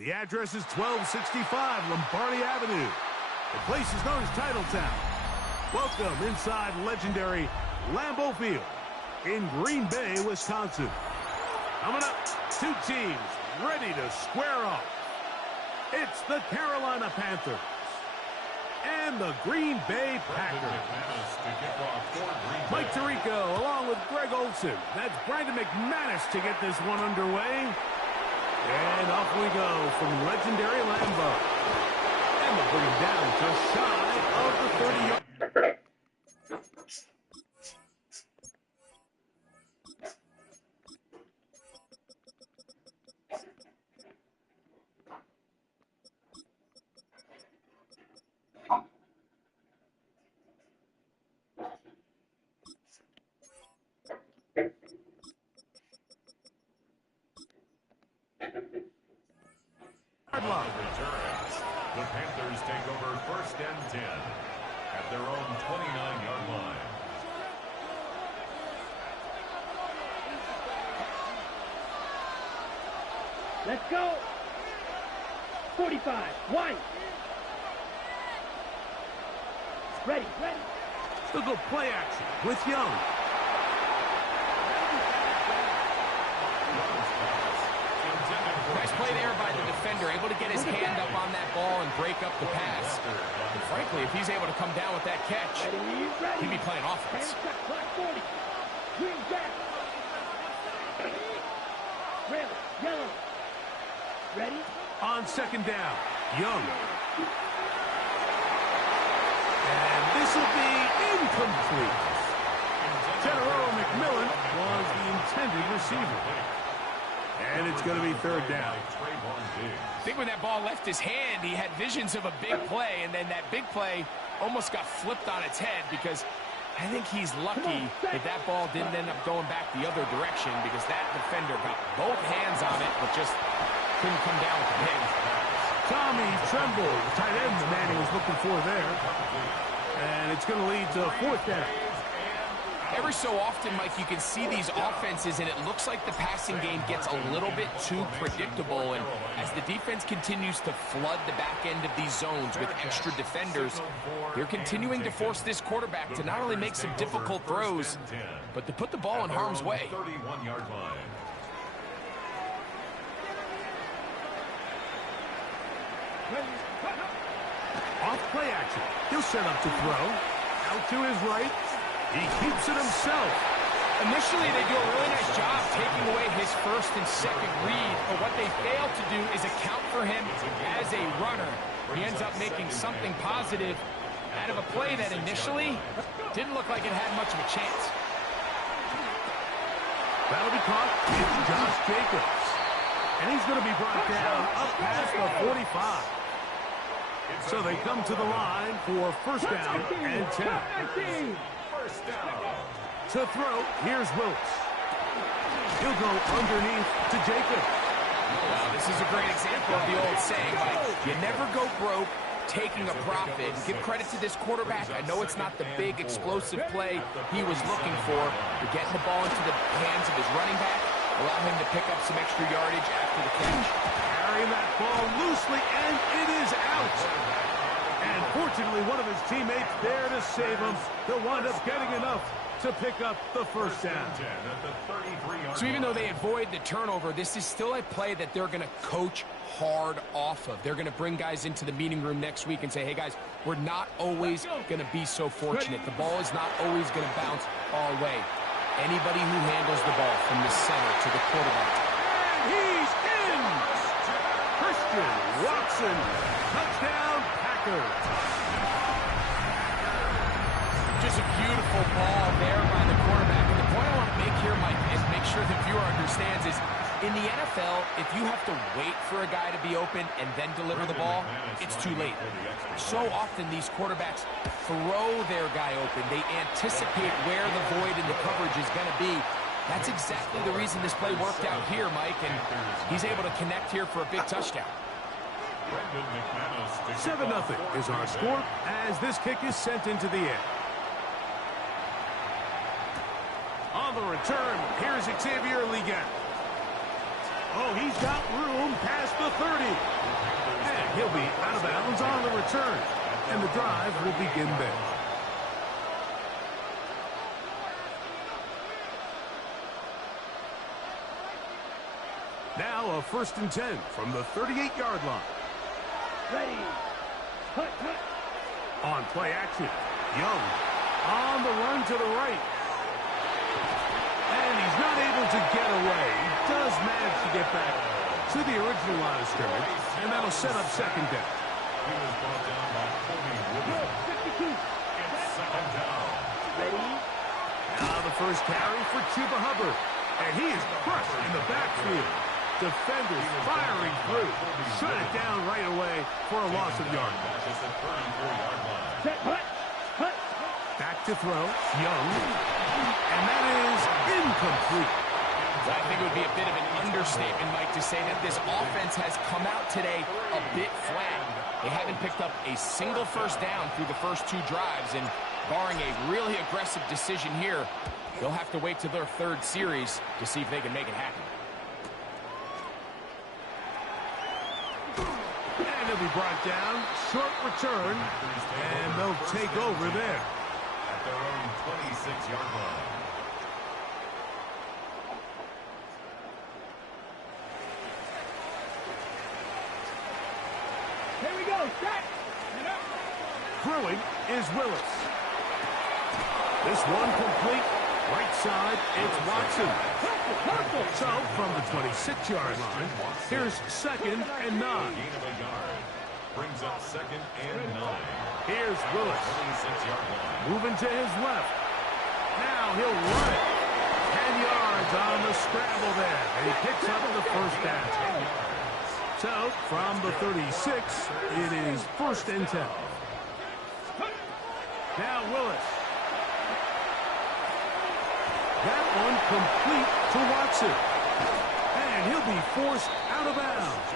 The address is 1265 Lombardi Avenue. The place is known as Titletown. Welcome inside legendary Lambeau Field in Green Bay, Wisconsin. Coming up, two teams ready to square off. It's the Carolina Panthers and the Green Bay Packers. Mike Tirico along with Greg Olson. That's Brandon McManus to get this one underway. And off we go from legendary Lambeau. And we'll bring him down just shy of the 30-yard. The Panthers take over 1st and 10 at their own 29-yard line. Let's go. 45, White. Ready. They'll go play action with Young. Nice play there by the defender, able to get his hand up on that ball and break up the pass. And frankly, if he's able to come down with that catch, he'd be playing offense. Red, yellow. Ready? On 2nd down, Young. And this will be incomplete. General McMillan was the intended receiver. And it's going to be 3rd down. I think when that ball left his hand, he had visions of a big play, and then that big play almost got flipped on its head because I think he's lucky that that ball didn't end up going back the other direction because that defender got both hands on it but just couldn't come down with the pin. Tommy Tremble, the tight end the man he was looking for there. And it's going to lead to 4th down. Every so often, Mike, you can see these offenses, and it looks like the passing game gets a little bit too predictable. And as the defense continues to flood the back end of these zones with extra defenders, they're continuing to force this quarterback to not only make some difficult throws, but to put the ball in harm's way. 31-yard line. Off play action. He'll set up to throw. Out to his right. He keeps it himself. Initially, they do a really nice job taking away his 1st and 2nd read, but what they fail to do is account for him as a runner. He ends up making something positive out of a play that initially didn't look like it had much of a chance. That'll be caught. It's Josh Jacobs. And he's going to be brought down up past the 45. So they come to the line for 1st down and 10. To throw, here's Wilkes. He'll go underneath to Jacobs. Well, this is a great example of the old saying, like, you never go broke taking a profit. Give credit to this quarterback. I know it's not the big, explosive play he was looking for, but getting the ball into the hands of his running back, allow him to pick up some extra yardage after the catch. Carrying that ball loosely, and it is out. And fortunately, one of his teammates there to save him. He'll wind up getting enough to pick up the 1st down. So even though they avoid the turnover, this is still a play that they're going to coach hard off of. They're going to bring guys into the meeting room next week and say, hey, guys, we're not always going to be so fortunate. The ball is not always going to bounce our way. Anybody who handles the ball from the center to the quarterback. And he's in! Christian Watson, touchdown Packers. Just a beautiful ball there by the quarterback. And the point I want to make here, Mike, is make sure the viewer understands is, in the NFL, if you have to wait for a guy to be open and then deliver the ball, it's too late. So often these quarterbacks throw their guy open. They anticipate where the void in the coverage is going to be. That's exactly the reason this play worked out here, Mike, and he's able to connect here for a big touchdown. 7-0 is our score as this kick is sent into the air. On the return, here's Xavier Ligon. Oh, he's got room past the 30. And he'll be out of bounds on the return. And the drive will begin there. Now a 1st and 10 from the 38-yard line. Ready. Hut, hut. On play action, Young on the run to the right. And he's not able to get away. He does manage to get back to the original line of scrimmage, and that'll set up 2nd down. He was brought down by Kobe Woodard. 52. It's 2nd down. Ready. Now the first carry for Chuba Hubbard, and he is crushed in the backfield. Defenders firing through. Shut it down right away for a loss of yardage. Just a 34-yard line. Set, hut, hut. Back to throw, Young, and that is incomplete. I think it would be a bit of an understatement, Mike, to say that this offense has come out today a bit flat. They haven't picked up a single 1st down through the first 2 drives, and barring a really aggressive decision here, they'll have to wait to their 3rd series to see if they can make it happen. And he'll be brought down, short return, and they'll take over there. At their own 26-yard line. Here we go. Set. And up. Throwing is Willis. This one complete. Right side, it's Watson. So, from the 26-yard line, here's 2nd and 9. Gain of a yard. Brings up 2nd and 9. Here's Willis. 26-yard line. Moving to his left. Now he'll run it. 10 yards on the scramble there. And he picks up the 1st down. So, from the 36, it is 1st and 10. Now Willis. That one complete to Watson. And he'll be forced out of bounds.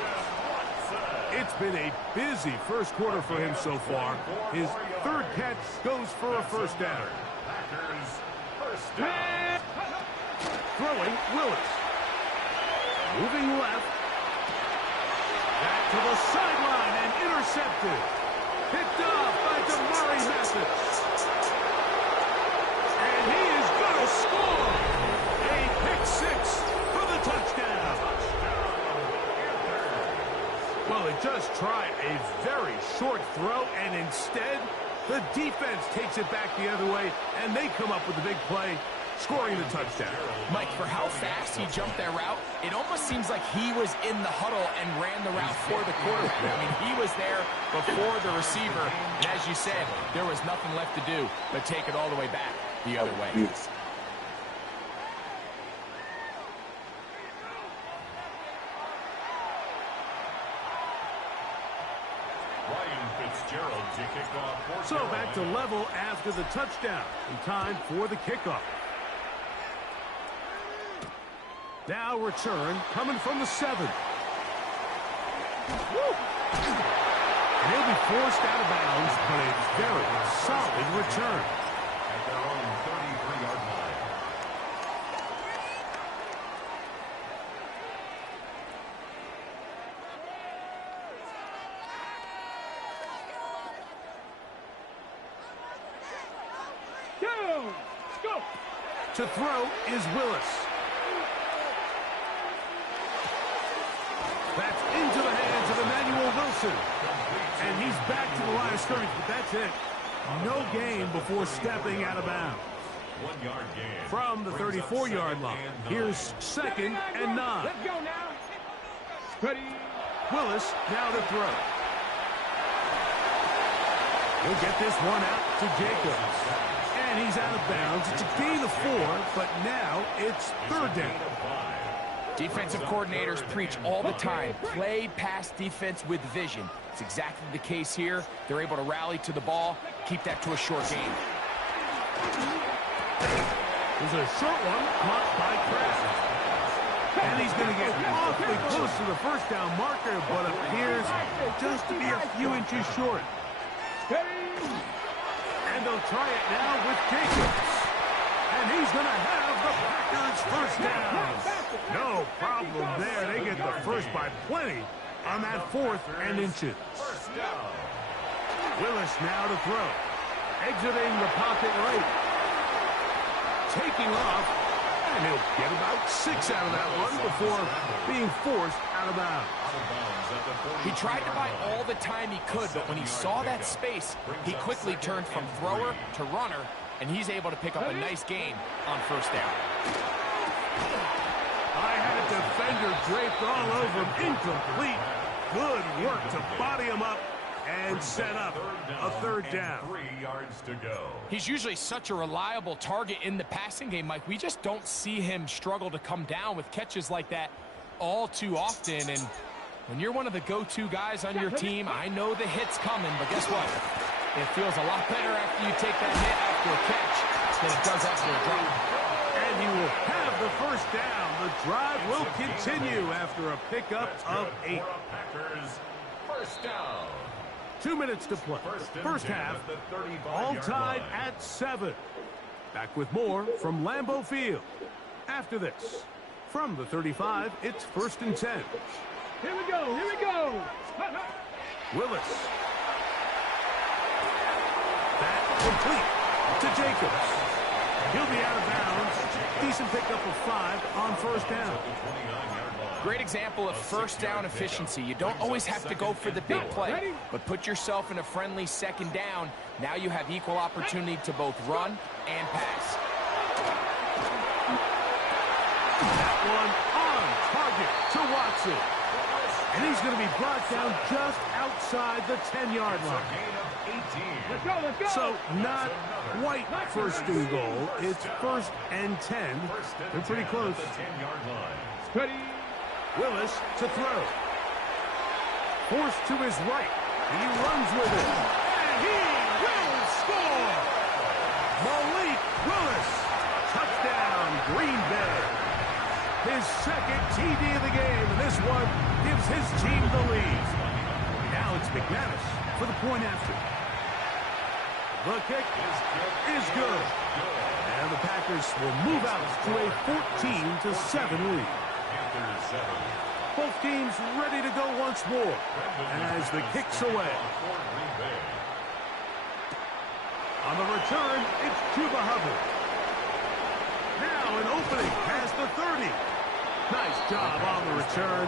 It's been a busy 1st quarter for him so far. His 3rd catch goes for a 1st down. Packers 1st down. Throwing, Willis. Moving left. Back to the sideline and intercepted. Picked off by Damari Mathis. And he is going to score. A pick 6 for the touchdown. Well, they just tried a very short throw, and instead, the defense takes it back the other way, and they come up with a big play, scoring the touchdown. Mike, for how fast he jumped that route, it almost seems like he was in the huddle and ran the route for the quarterback. I mean, he was there before the receiver, and as you said, there was nothing left to do but take it all the way back the other way. So back to level after the touchdown. In time for the kickoff. Now return coming from the 7. Woo! And he'll be forced out of bounds, but a very solid return. At their own 33-yard line. Go. To throw is Willis. That's into the hands of Emmanuel Wilson. And he's back to the line of scrimmage, but that's it. No gain before stepping out of bounds. 1 yard gain. From the 34-yard line, here's 2nd and 9. Let's go now. Ready. Willis now to throw. He'll get this one out to Jacobs. And And he's out of bounds. It's a gain of 4, but now it's third down. Defensive coordinators preach all the time, play pass defense with vision. It's exactly the case here. They're able to rally to the ball, keep that to a short game. There's a short one caught by Kraft. And he's going to get awfully close to the first down marker, but appears just to be a few inches short. And they'll try it now with Jacobs. And he's going to have the Packers first down. No problem there. They get the first by plenty on that 4th and inches. Willis now to throw. Exiting the pocket right. Taking off. And he'll get about 6 out of that one before being forced out of bounds. He tried to buy all the time he could, but when he saw that space, he quickly turned from thrower to runner, and he's able to pick up a nice gain on first down. I had a defender draped all over him. Incomplete. Good work to body him up and set up a third down. 3 yards to go. He's usually such a reliable target in the passing game, Mike. We just don't see him struggle to come down with catches like that all too often. And when you're one of the go-to guys on your team, I know the hit's coming, but guess what? It feels a lot better after you take that hit after a catch than it does after a drop. And he will have the first down. The drive will continue after a pickup of 8. Packers first down. 2 minutes to play. First half, all tied at 7. Back with more from Lambeau Field. After this, from the 35, it's 1st and 10. Here we go. Here we go. Willis. That complete to Jacobs. He'll be out of bounds. Decent pickup of 5 on first down. Great example of first down efficiency. You don't always have to go for the big play, but put yourself in a friendly second down. Now you have equal opportunity to both run and pass. That one on target to Watson. And he's going to be brought down just outside the 10-yard line. Let's go. Let's go. So not quite first and goal. It's 1st and 10. They're pretty close. Ready. Willis to throw. Forced to his right. He runs with it. And he will score! Malik Willis. Touchdown, Green Bay. His second TD of the game, and this one gives his team the lead. Now it's McManus for the point after. The kick is good. And the Packers will move out to a 14-7 lead. Both teams ready to go once more as the kick's away. On the return, it's Chuba Hubbard. Now an opening past the 30. Nice job on the return.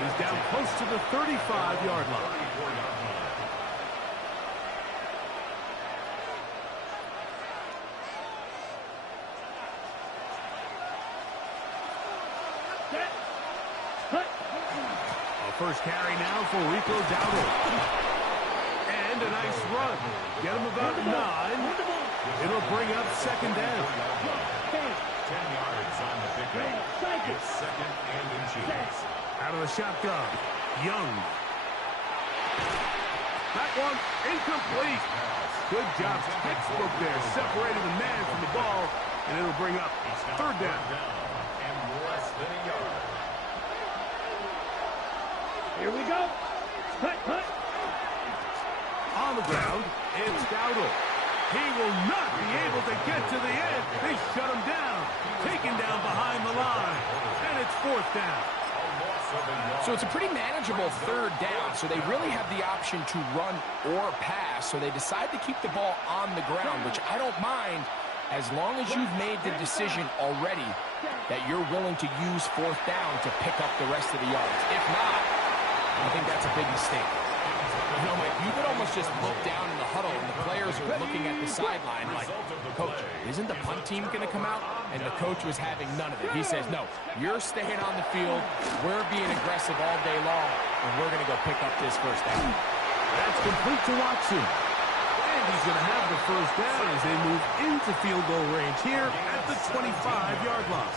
He's down close to the 35-yard line. First carry now for Rico Dowdle. And a nice run. Get him about 9. It'll bring up second down. 10 yards on the pickup. It's 2nd and inches. Out of the shotgun. Young. That one incomplete. Good job. Textbook there. Separating the man from the ball. And it'll bring up third down. And less than a yard. Here we go. Cut. On the ground, it's Dowdle. He will not be able to get to the end. They shut him down. Taken down behind the line. And it's 4th down. So it's a pretty manageable third down, so they really have the option to run or pass, so they decide to keep the ball on the ground, which I don't mind as long as you've made the decision already that you're willing to use 4th down to pick up the rest of the yards. If not, I think that's a big mistake. You know, Mike, you could almost just look down in the huddle and the players are looking at the sideline like, Coach, isn't the punt team going to come out? And the coach was having none of it. He says, no, you're staying on the field. We're being aggressive all day long, and we're going to go pick up this first down. That's complete to Watson. And he's going to have the first down as they move into field goal range here at the 25-yard line.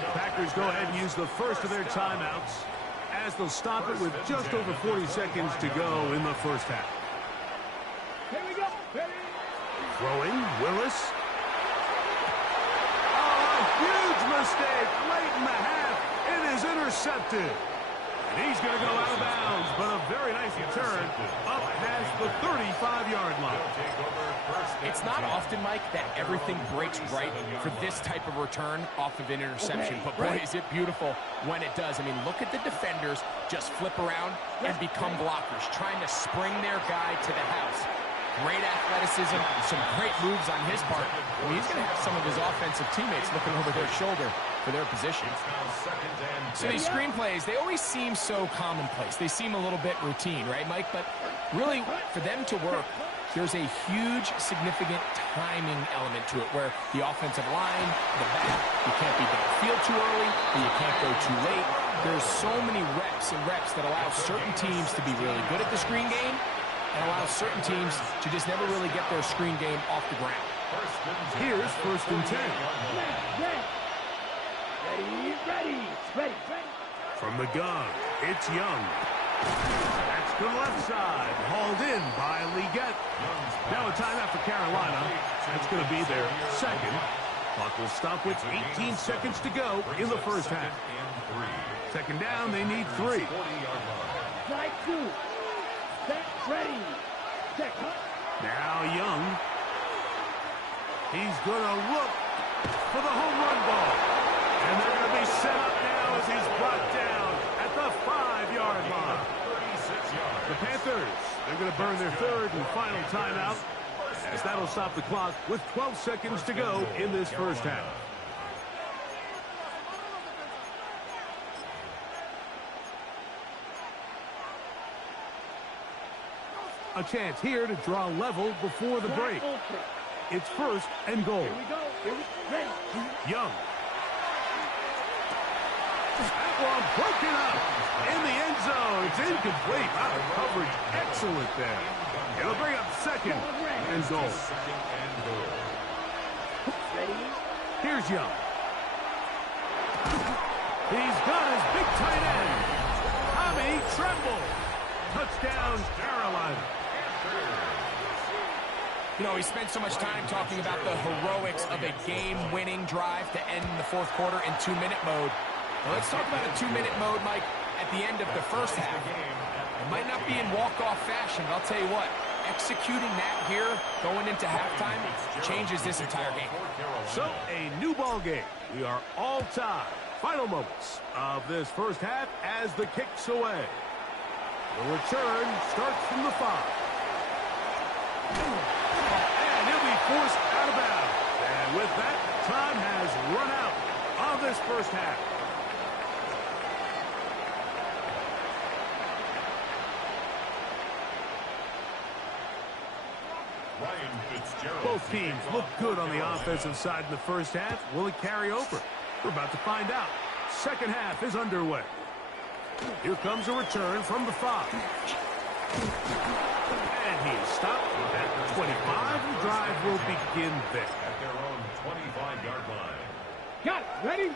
The Packers go ahead and use the first of their timeouts as they'll stop it with just over 40 seconds to go in the first half. Here we go. Ready. Throwing, Willis. Oh, a huge mistake late in the half. It is intercepted. And he's going to go out of bounds, but a very nice return up past the 35-yard line. It's not often, Mike, that everything breaks right for this type of return off of an interception. But, boy, is it beautiful when it does. I mean, look at the defenders just flip around and become blockers, trying to spring their guy to the house. Great athleticism, some great moves on his part. I mean, he's going to have some of his offensive teammates looking over their shoulder for their position. So these screenplays, they always seem so commonplace. They seem a little bit routine, right, Mike? But really, for them to work, there's a huge, significant timing element to it where the offensive line, the back, you can't be downfield too early, but you can't go too late. There's so many reps and reps that allow certain teams to be really good at the screen game and allow certain teams to just never really get their screen game off the ground. Here's first and 10. Ready. From the gun, it's Young. That's to the left side, hauled in by Leggett. Now a timeout for Carolina. That's going to be their second. Clock will stop with 18 seconds to go in the first half. Second down, they need 3. Strike 2. Set, ready. Check. Now Young. He's going to look for the home run ball. And they're going to be set up now as he's brought down at the 5-yard line. The Panthers, they're going to burn their third and final timeout, as that'll stop the clock with 12 seconds to go in this first half. A chance here to draw level before the break. It's first and goal. Here we go. Ready. Young. That one broken up in the end zone. It's incomplete. Out of coverage. Excellent there. It'll bring up second and goal. Ready. Here's Young. He's got his big tight end, Tommy Tremble. Touchdown, Carolina. You know, we spent so much time talking about the heroics of a game-winning drive to end the fourth quarter in 2-minute mode. Well, let's talk about a 2-minute mode, Mike, at the end of the first half. It might not be in walk-off fashion, but I'll tell you what, executing that here, going into halftime, changes this entire game. So, a new ball game. We are all tied. Final moments of this first half as the kick's away. The return starts from the 5. And he'll be forced out of bounds. And with that, time has run out of this first half. Both teams look good on the offensive side in the first half. Will it carry over? We're about to find out. Second half is underway. Here comes a return from the 5. And he's stopped at the 25. The drive will begin there. At their own 25-yard line. Got it. Ready.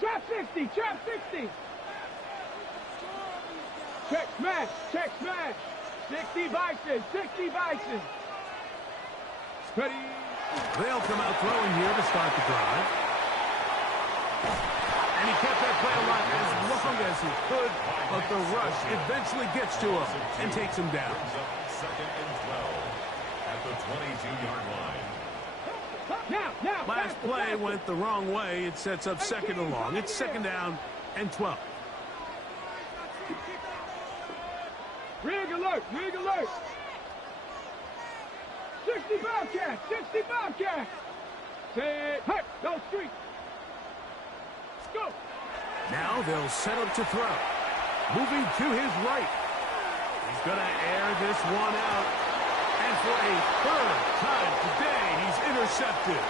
Trap 60. Trap 60. Check smash. Check smash. 60 Bison. 60 Bison. Ready. They'll come out throwing here to start the drive. And he kept that play alive as long as he could, but the rush eventually gets to him and takes him down. Second and 12 at the 22-yard line. Now. Last play went the wrong way. It sets up second and long. It's second down and 12. Rig alert. 60 Bobcat. 60 Bobcat. Set. Hey, go street. Go. Now they'll set up to throw. Moving to his right. He's going to air this one out. And for a third time today, he's intercepted.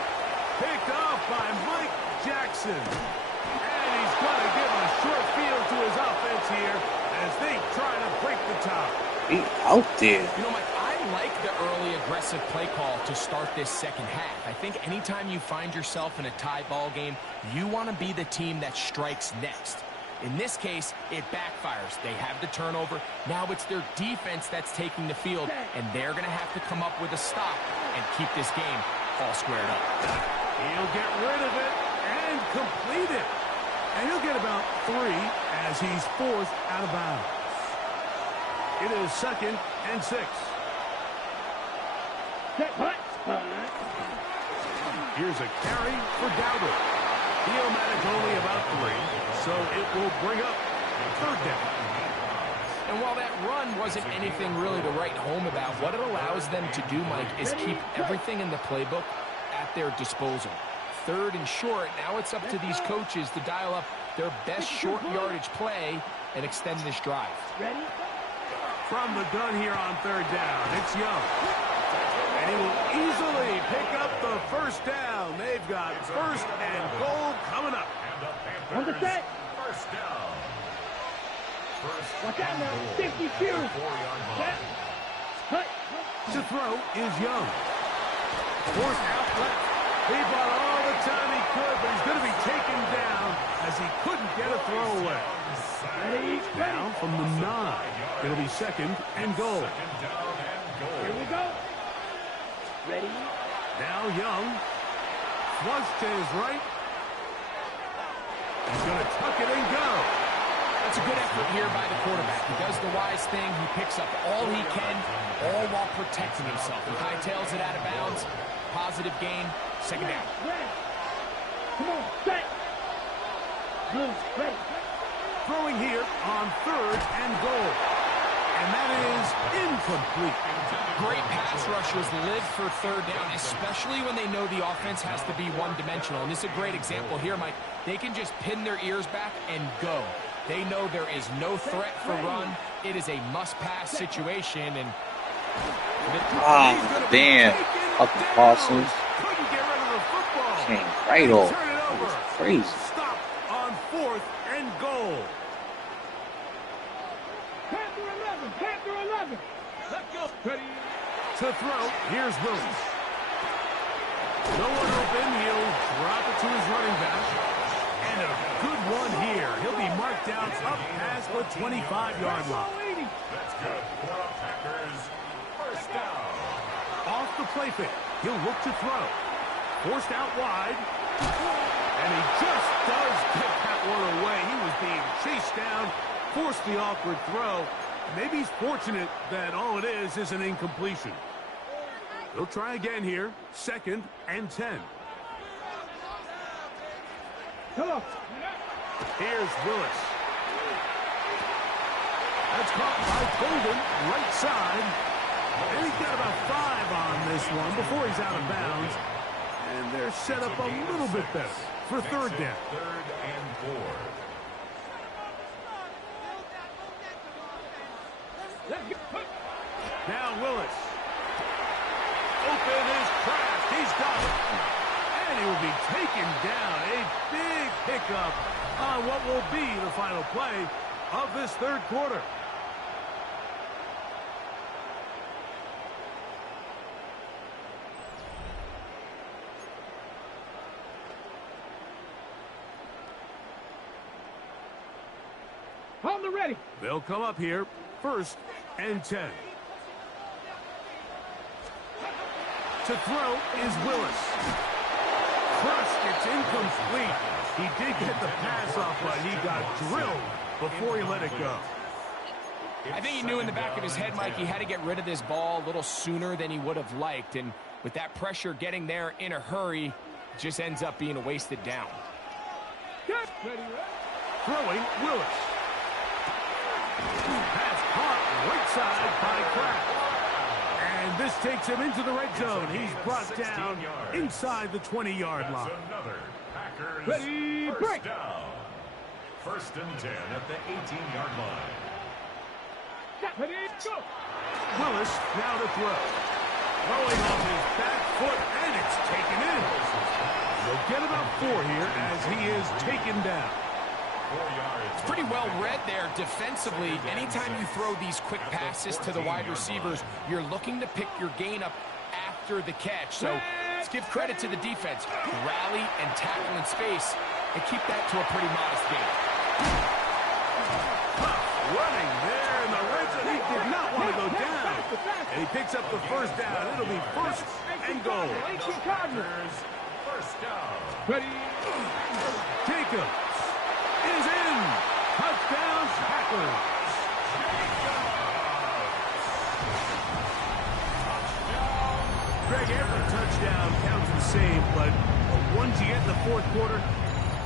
Picked off by Mike Jackson. And he's going to give a short field to his offense here as they try to break the tie. He out there. You know, Mike, I like the early aggressive play call to start this second half. I think anytime you find yourself in a tie ball game, you want to be the team that strikes next. In this case, it backfires. They have the turnover. Now it's their defense that's taking the field, and they're going to have to come up with a stop and keep this game all squared up. He'll get rid of it and complete it. And he'll get about 3 as he's forced out of bounds. It is 2nd and 6. Here's a carry for Dowdle. He'll manage only about 3, so it will bring up 3rd down. And while that run wasn't anything really to write home about, what it allows them to do, Mike, is keep everything in the playbook at their disposal. 3rd and short, now it's up to these coaches to dial up their best short yardage play and extend this drive. Ready? From the gun here on 3rd down, it's Young. And he will easily pick up the 1st down. They've got 1st and goal coming up. On the set. 1st down. Watch out now. 52. Set. Cut. To throw is Young. Forced out left. He bought all the time he could, but he's going to be taken down as he couldn't get a throw away. Ready? Now from the 9. It'll be 2nd and goal. Here we go. Ready? Now Young. Flush to his right. He's going to tuck it and go. That's a good effort here by the quarterback. He does the wise thing. He picks up all he can, all while protecting himself. He hightails it out of bounds. Positive gain. 2nd down. Ready. Come on. Set. Blue. Ready. Throwing here on 3rd and goal. And that is incomplete. Great pass rushers live for 3rd down, especially when they know the offense has to be one-dimensional. And this is a great example here, Mike. They can just pin their ears back and go. They know there is no threat for run. It is a must-pass situation. And damn. Up the Parsons. Couldn't get rid of the football. Came right off. Turn it That over. was crazy. Stop on 4th and goal. Panther 11. Panther 11. Let's go. Ready. To throw, here's Willis. No one open, he'll drop it to his running back. And a good one here. He'll be marked down up past the 25-yard line. That's good for the Packers. 1st down. Off the play fake, he'll look to throw. Forced out wide. And he just does get that one away. He was being chased down, forced the awkward throw. Maybe he's fortunate that all it is an incompletion. He'll try again here. 2nd and 10. Hello. Here's Willis. That's caught by Golden, right side. And he's got about 5 on this one before he's out of bounds. And they're set up a little bit better for 3rd down. 3rd and 4. Now Willis. Open his craft. He's got it. And he will be taken down. A big pickup on what will be the final play of this 3rd quarter. On the ready. They'll come up here. 1st and 10. To throw is Willis. Crushed. It's incomplete. He did get the pass off, but he got drilled before he let it go. I think he knew in the back of his head, Mike, he had to get rid of this ball a little sooner than he would have liked. And with that pressure getting there in a hurry, it just ends up being a wasted down. Good. Ready. Throwing Willis. Pass caught right side by Kraft. And this takes him into the red zone. He's brought down inside the 20-yard line. Another Packers Ready, break. 1st down. 1st and 10 at the 18-yard line. Ready, go. Willis now to throw. Throwing off his back foot, and it's taken in. He'll get about 4 here as he is taken down. 4 yards. It's pretty well read there defensively. Anytime you throw these quick passes to the wide receivers, you're looking to pick your gain up after the catch. So let's give credit to the defense. Rally and tackle in space and keep that to a pretty modest gain. Running there in the red zone. He did not want to go down. And he picks up the first down. It'll be first and goal. First down. Ready. Jacobs is in. Touchdown, Packers. Greg, every touchdown counts the same, but the ones you get in the fourth quarter,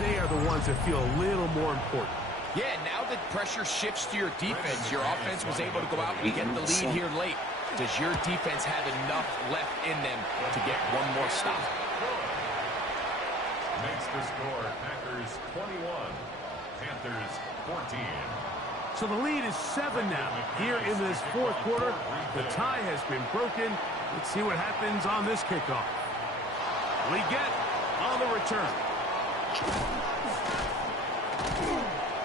they are the ones that feel a little more important. Yeah, now that pressure shifts to your defense, your offense was able to go out and get the lead here late. Does your defense have enough left in them to get one more stop? Makes the score Packers 21, Panthers 14. So the lead is 7 now. Here in this fourth quarter, the tie has been broken. Let's see what happens on this kickoff. We get on the return.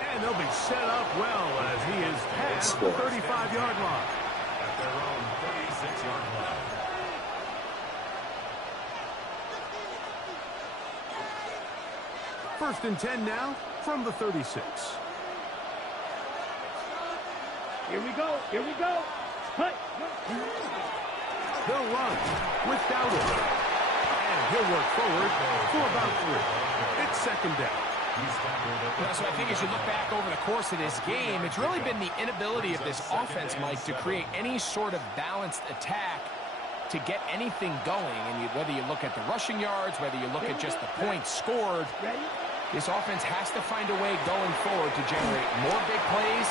And they'll be set up well as he is past the 35-yard line. At their own 36-yard line. First and 10 now from the 36. Here we go. Here we go. Hut. They'll run with Dowdle. And he'll work forward for about 3. It's second down. So I think as you look back over the course of this game, it's really been the inability of this offense, Mike, to create any sort of balanced attack to get anything going. And whether you look at the rushing yards, whether you look at just the points scored, this offense has to find a way going forward to generate more big plays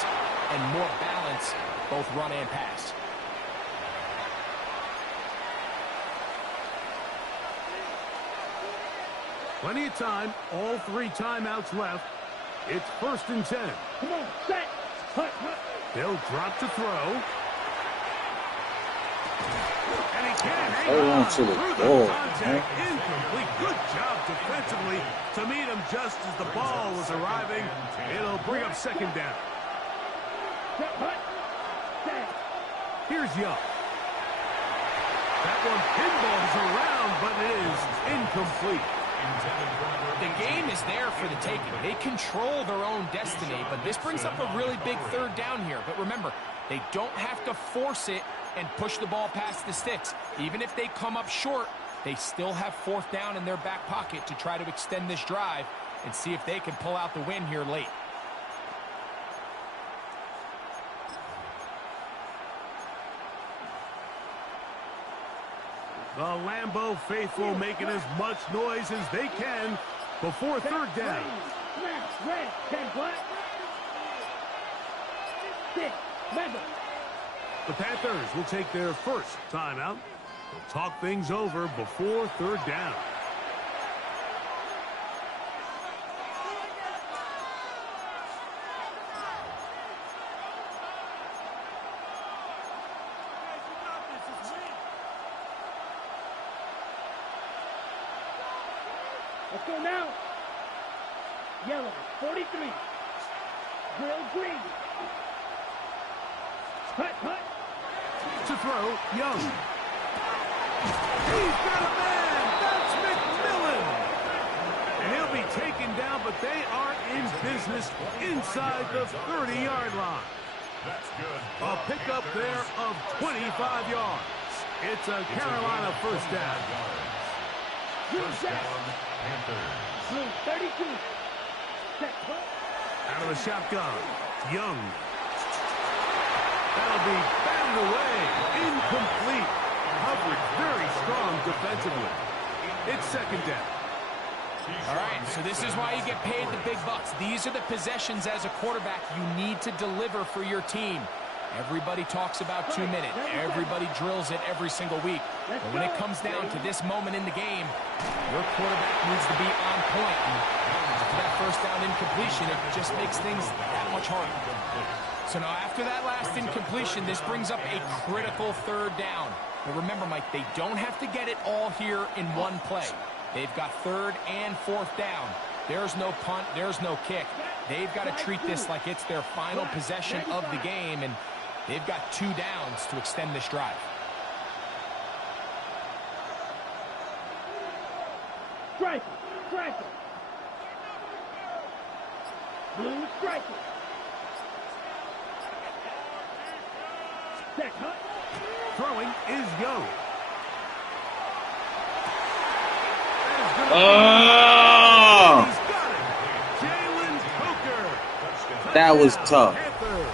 and more balance, both run and pass. Plenty of time. All 3 timeouts left. It's first and 10. Come on, set. Hut. They'll drop to throw. And he can't hang Hold on on to the through ball, contact. Incomplete. Good job defensively to meet him just as the ball was arriving. It'll bring up second down. Hut. Set. Here's Young. That one pinballs around, but it is incomplete. The game is there for the taking. They control their own destiny, but this brings up a really big third down here. But remember, they don't have to force it and push the ball past the sticks. Even if they come up short, they still have fourth down in their back pocket to try to extend this drive and see if they can pull out the win here late. The Lambeau faithful making as much noise as they can before third down. Red. 10 black. 6. Mega. The Panthers will take their first timeout. They'll talk things over before third down. Let's go now. Yellow, 43. Grill green. Hut. To throw, Young. He's got a man. That's McMillan. And he'll be taken down, but they are in business inside the 30-yard line. That's good. A pickup there of 25 yards. It's a Carolina first down. Blue set. Panthers. Blue 32. Set. Out of the shotgun, Young. That'll be batted away. Incomplete. Coverage very strong defensively. It's second down. All right, so this is why you get paid the big bucks. These are the possessions as a quarterback you need to deliver for your team. Everybody talks about 2 minutes. Everybody drills it every single week. But when it comes down to this moment in the game, your quarterback needs to be on point. And after that first down incompletion, it just makes things that much harder. So now after that last incompletion, this brings up a critical third down. But remember, Mike, they don't have to get it all here in one play. They've got third and fourth down. There's no punt. There's no kick. They've got to treat this like it's their final possession of the game, and they've got 2 downs to extend this drive. Strike. Strike. Blue strike. Set cut. Throwing is Young. Oh, He's got it. Jalen Coker. that was tough. Panthers.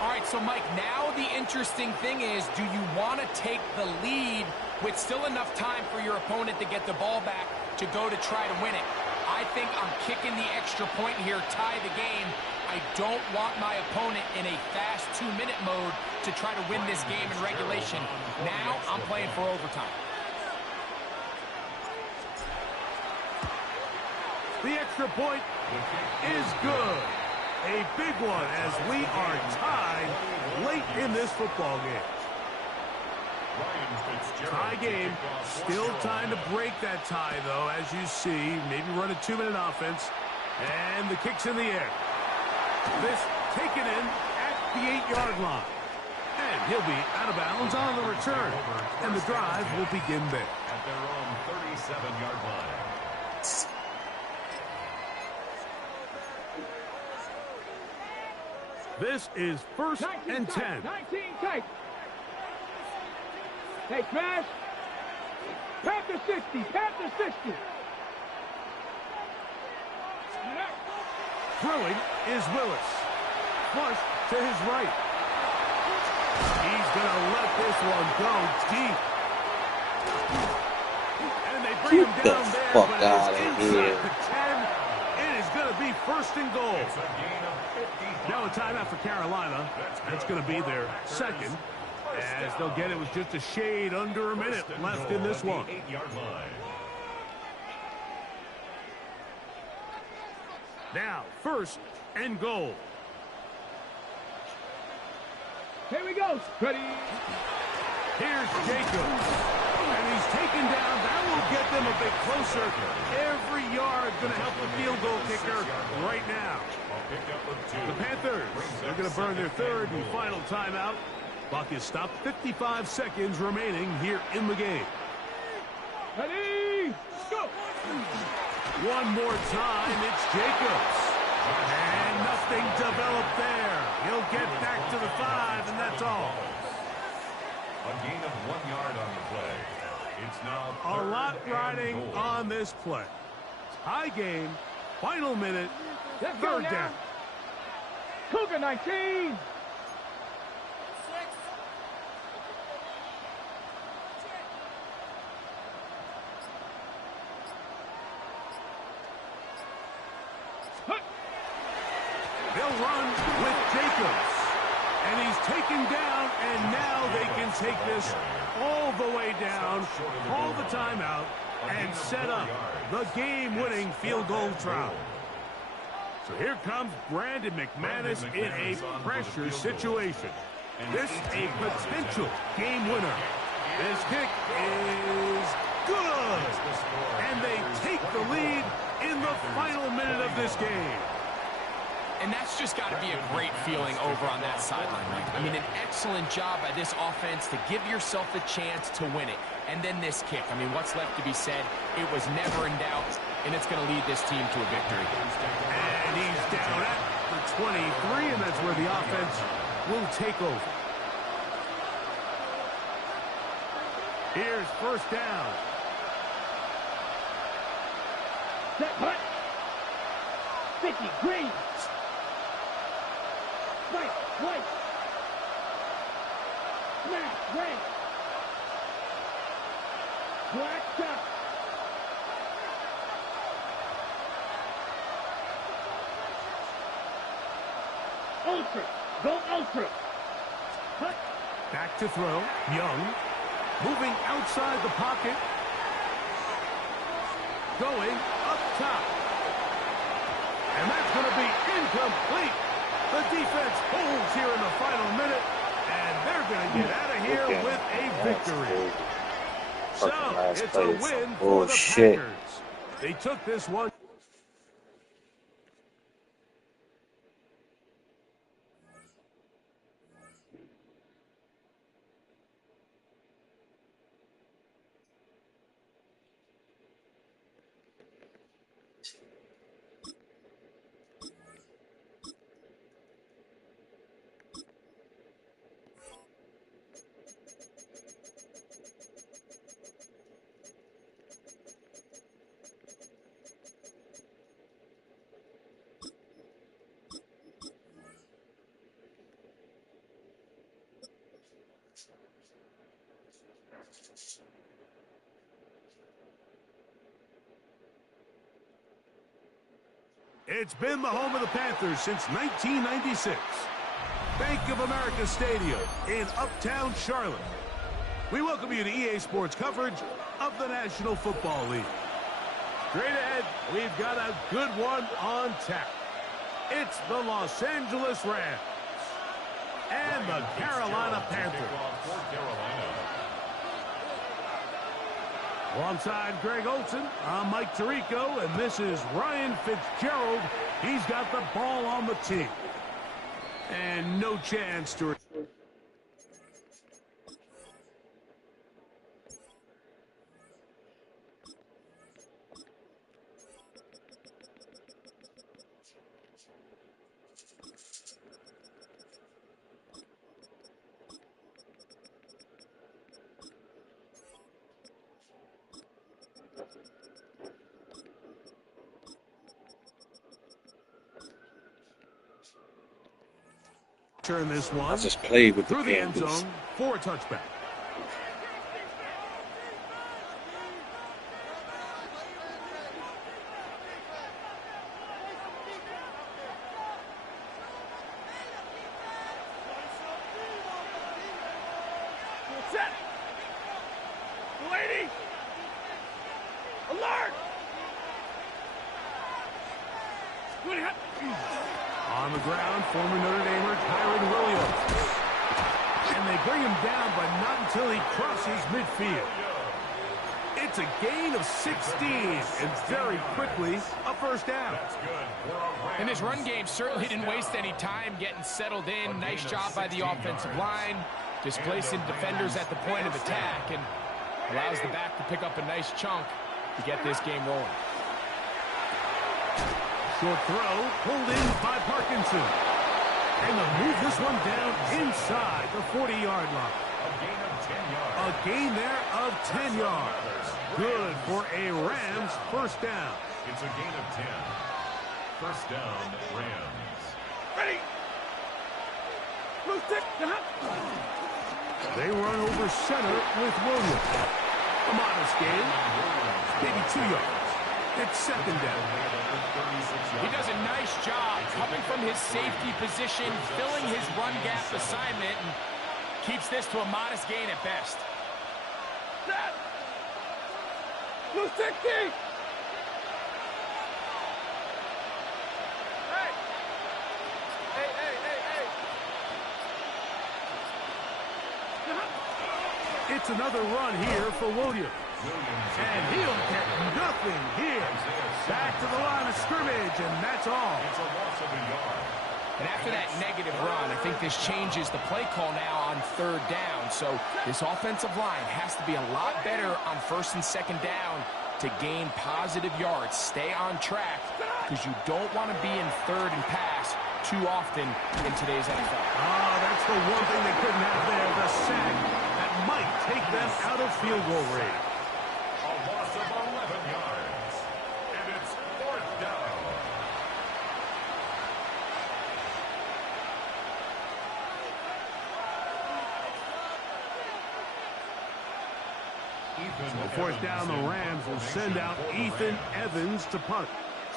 All right, so Mike, now the interesting thing is, do you want to take the lead with still enough time for your opponent to get the ball back to go to try to win it? I think I'm kicking the extra point here, tie the game. I don't want my opponent in a fast 2-minute mode to try to win this game in regulation. Now I'm playing for overtime. The extra point is good. A big one as we are tied late in this football game. Tie game. Still time to break that tie, though, as you see. Maybe run a 2-minute offense. And the kick's in the air. This taken in at the 8-yard line. And he'll be out of bounds on the return. And the drive will begin there. At their own 37-yard line. This is 1st and 10. 19 tight. Hey, smash. Panther 60. Panther 60. Throwing is Willis. Flush to his right. He's going to let this one go deep. And they bring Get him the down there, fuck but out it's of inside here. the 10. It is going to be 1st and goal. It's a gain of 55. Now a timeout for Carolina. That's going to be their second. As they'll get it with just a shade under a minute left in this one. 8-yard line. Now, 1st and goal. Here we go. Ready. Here's Jacobs. And he's taken down. That will get them a bit closer. Every yard going to help the field goal kicker right now. The Panthers, they're going to burn their 3rd and final timeout. Clock is stopped. 55 seconds remaining here in the game. Ready. Go. One more time, it's Jacobs. And nothing developed there. He'll get back to the 5, and that's all. A gain of 1 yard on the play. It's now A lot 3rd and riding goal. on this play. Tie game, final minute, Let's go 3rd now. down. Cougar 19. They'll run with Jacobs. And he's taken down, and now they can take this all the way down, call the timeout, and set up the game-winning field goal try. So here comes Brandon McManus in a pressure situation. This a potential game winner. This kick is good. And they take the lead in the final minute of this game. And that's just got to be a great feeling over on that sideline, Mike. I mean, an excellent job by this offense to give yourself a chance to win it. And then this kick. I mean, what's left to be said? It was never in doubt, and it's going to lead this team to a victory. And he's down at the 23, and that's where the offense will take over. Here's 1st down. Set hut. 50 green. Right. Smash, right. Black top. Ultra. Go ultra. Hut. Back to throw. Young. Moving outside the pocket. Going up top. And that's going to be incomplete. The defense holds here in the final minute, and they're going to get out of here with a victory. So, it's a win for the Packers. They took this one. It's been the home of the Panthers since 1996. Bank of America Stadium in Uptown Charlotte. We welcome you to EA Sports coverage of the National Football League. Straight ahead, we've got a good one on tap. It's the Los Angeles Rams and the Carolina Panthers. Alongside Greg Olson, I'm Mike Tirico, and this is Ryan Fitzgerald. He's got the ball on the tee. And no chance to... Turn this one I just played with through the end Panthers. zone for a touchback. Set. Lady. Alert. On the ground, former Notre Damer Kyron Williams. And they bring him down, but not until he crosses midfield. It's a gain of 16, and very quickly, a first down. And his run game certainly didn't waste any time getting settled in. Nice job by the offensive line, displacing defenders at the point of attack, and allows the back to pick up a nice chunk to get this game rolling. Short throw, pulled in by Parkinson. And they'll move this one down inside the 40-yard line. A gain there of 10 yards. Good for a Rams first down. It's a gain of 10. First down, Rams. Ready. Move stick. They run over center with Williams. A modest gain, maybe 2 yards. It's second down. He does a nice job coming from his safety position, filling his run gap assignment, and keeps this to a modest gain at best. Set. Move stick. Hey. It's another run here for Williams. And he'll get nothing here. Back to the line of scrimmage, and that's all. It's a loss of a yard. And after that negative run, I think this changes the play call now on third down. So this offensive line has to be a lot better on first and second down to gain positive yards. Stay on track, because you don't want to be in third and pass too often in today's NFL. Oh, that's the one thing they couldn't have there, the sack that might take them out of field goal range. A loss of 11 yards. And it's fourth down. So fourth down, the Rams will send out Ethan Evans to punt.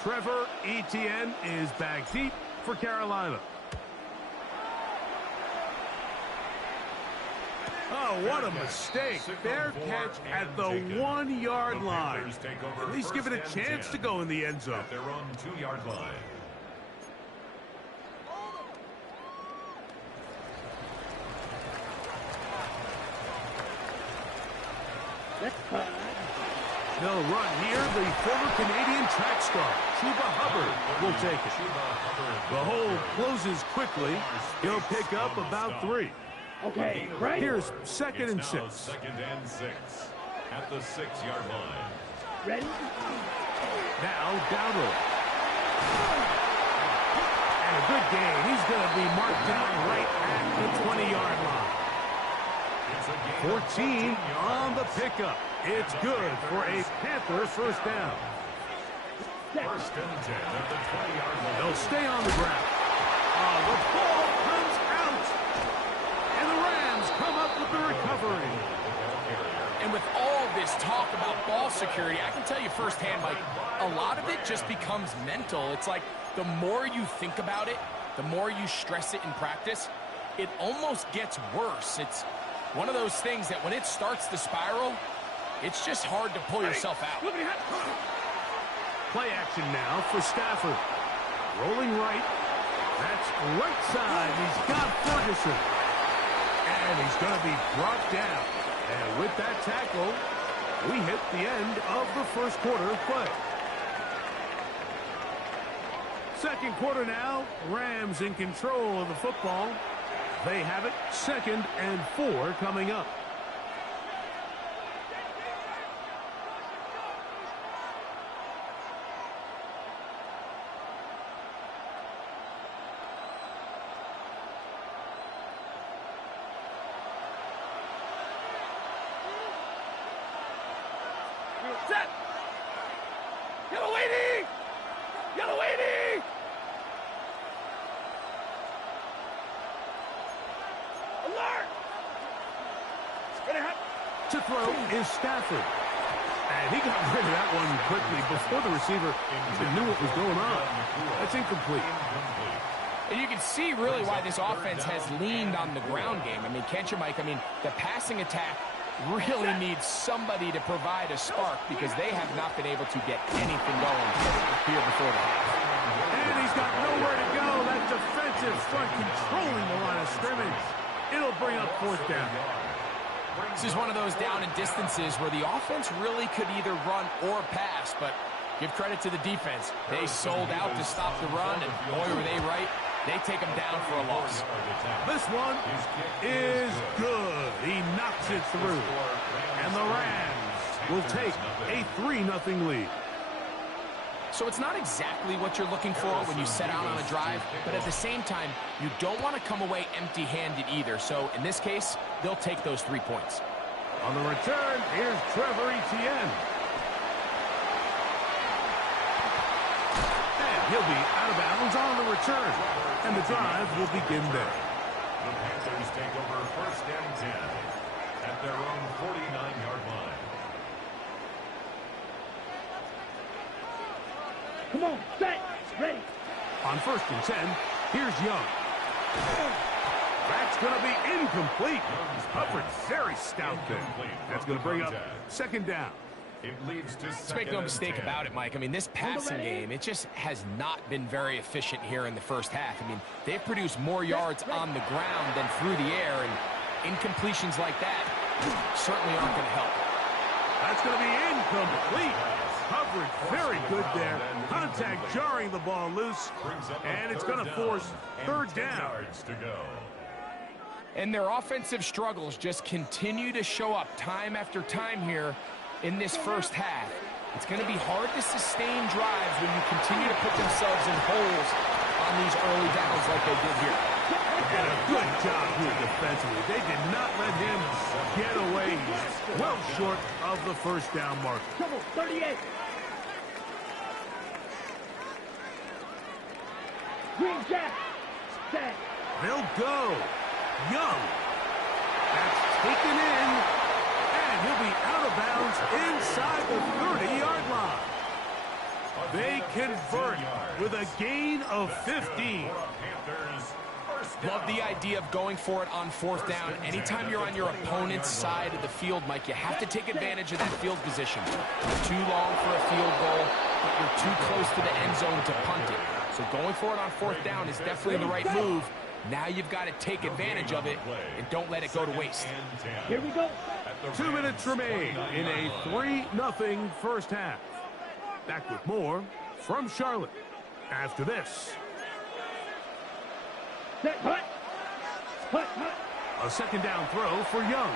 Trevor Etienne is back deep for Carolina. Oh, what a mistake. Fair catch at the 1 yard line. At least give it a chance to go in the end zone. At their own 2 yard line. They'll run here. The former Canadian track star, Chuba Hubbard, will take it. The hole closes quickly. He'll pick up about 3. Okay, right. Here's second and It's now 6. second and 6 at the 6 yard line. Ready. Now Dowdle. And a good gain. He's going to be marked down right at the 20-yard line. It's a gain of 14 on the pickup. It's good for a Panther first down. First and 10 at the 20-yard line. They'll stay on the ground. The ball comes out. And the Rams come up with the recovery. this talk about ball security, I can tell you firsthand, Mike, a lot of it just becomes mental. It's like the more you think about it, the more you stress it in practice, it almost gets worse. It's one of those things that when it starts to spiral, it's just hard to pull yourself out. Play action now for Stafford. Rolling right. That's right side. He's got Ferguson. And he's going to be brought down. And with that tackle, we hit the end of the first quarter of play. Second quarter now. Rams in control of the football. They have it 2nd and 4 coming up. Set. Yellow 80. Yellow 80. Alert. To throw is Stafford. And he got rid of that one quickly before the receiver even knew what was going on. That's incomplete. And you can see really why this offense has leaned on the ground game. I mean, can't you, Mike? I mean, the passing attack really needs somebody to provide a spark because they have not been able to get anything going here before the half. And he's got nowhere to go. That defensive front controlling the line of scrimmage. It'll bring up 4th down. This is one of those down and distances where the offense really could either run or pass, but give credit to the defense. They sold out to stop the run, and boy, were they right. They take them down for a loss. This one is good. He knocks it through. And the Rams will take a 3-0 lead. So it's not exactly what you're looking for when you set out on a drive, but at the same time, you don't want to come away empty-handed either. So in this case, they'll take those 3 points. On the return, here's Trevor Etienne. And he'll be out of bounds on the return. And the drive will begin there. The Panthers take over 1st and 10 at their own 49-yard line. Come on, set, ready. On 1st and 10, here's Young. That's going to be incomplete. Coverage very stout there. That's going to bring up 2nd down. It leads to Let's make no mistake about it, Mike. I mean, this passing game, it just has not been very efficient here in the first half. I mean, they've produced more yards on the ground than through the air, and incompletions like that certainly aren't going to help. That's going to be incomplete. Coverage very good there. Contact jarring the ball loose, and it's going to force 3rd down. And their offensive struggles just continue to show up time after time here in this first half. It's going to be hard to sustain drives when you continue to put themselves in holes on these early downs like they did here. And a good job here defensively. They did not let him get away. He's well short of the 1st down marker. Come on, 38. Green jack. Set. They'll go. Young. That's taken in. And he'll be out of bounds inside the 30-yard line. They convert with a gain of 15. Love the idea of going for it on 4th down. Anytime you're on your opponent's side of the field, Mike, you have to take advantage of that field position. You're too long for a field goal, but you're too close to the end zone to punt it. So going for it on 4th down is definitely the right move. Now you've got to take advantage of it and don't let it go to waste. Here we go. 2 minutes remain in a 3-0 first half. Back with more from Charlotte after this. Set, hut. Hut, hut. A 2nd down throw for Young.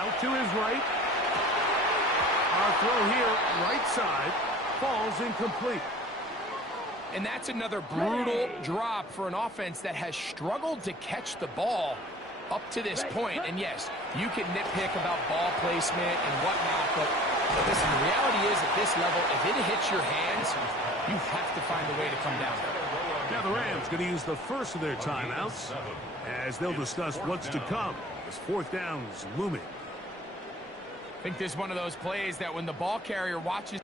Out to his right. Our throw here, right side, falls incomplete. And that's another brutal drop for an offense that has struggled to catch the ball up to this point. And yes, you can nitpick about ball placement and whatnot, but listen, the reality is at this level, if it hits your hands, you have to find a way to come down. Now the Rams going to use the first of their timeouts as they'll discuss what's to come as 4th down is looming. I think this is one of those plays that when the ball carrier watches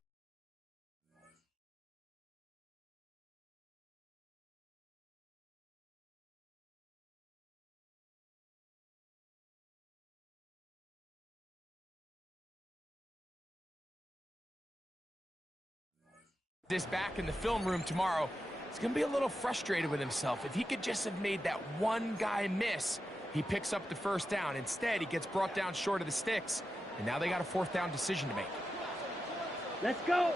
this back in the film room tomorrow, he's going to be a little frustrated with himself. If he could just have made that one guy miss, he picks up the first down. Instead, he gets brought down short of the sticks, and now they got a fourth down decision to make. Let's go.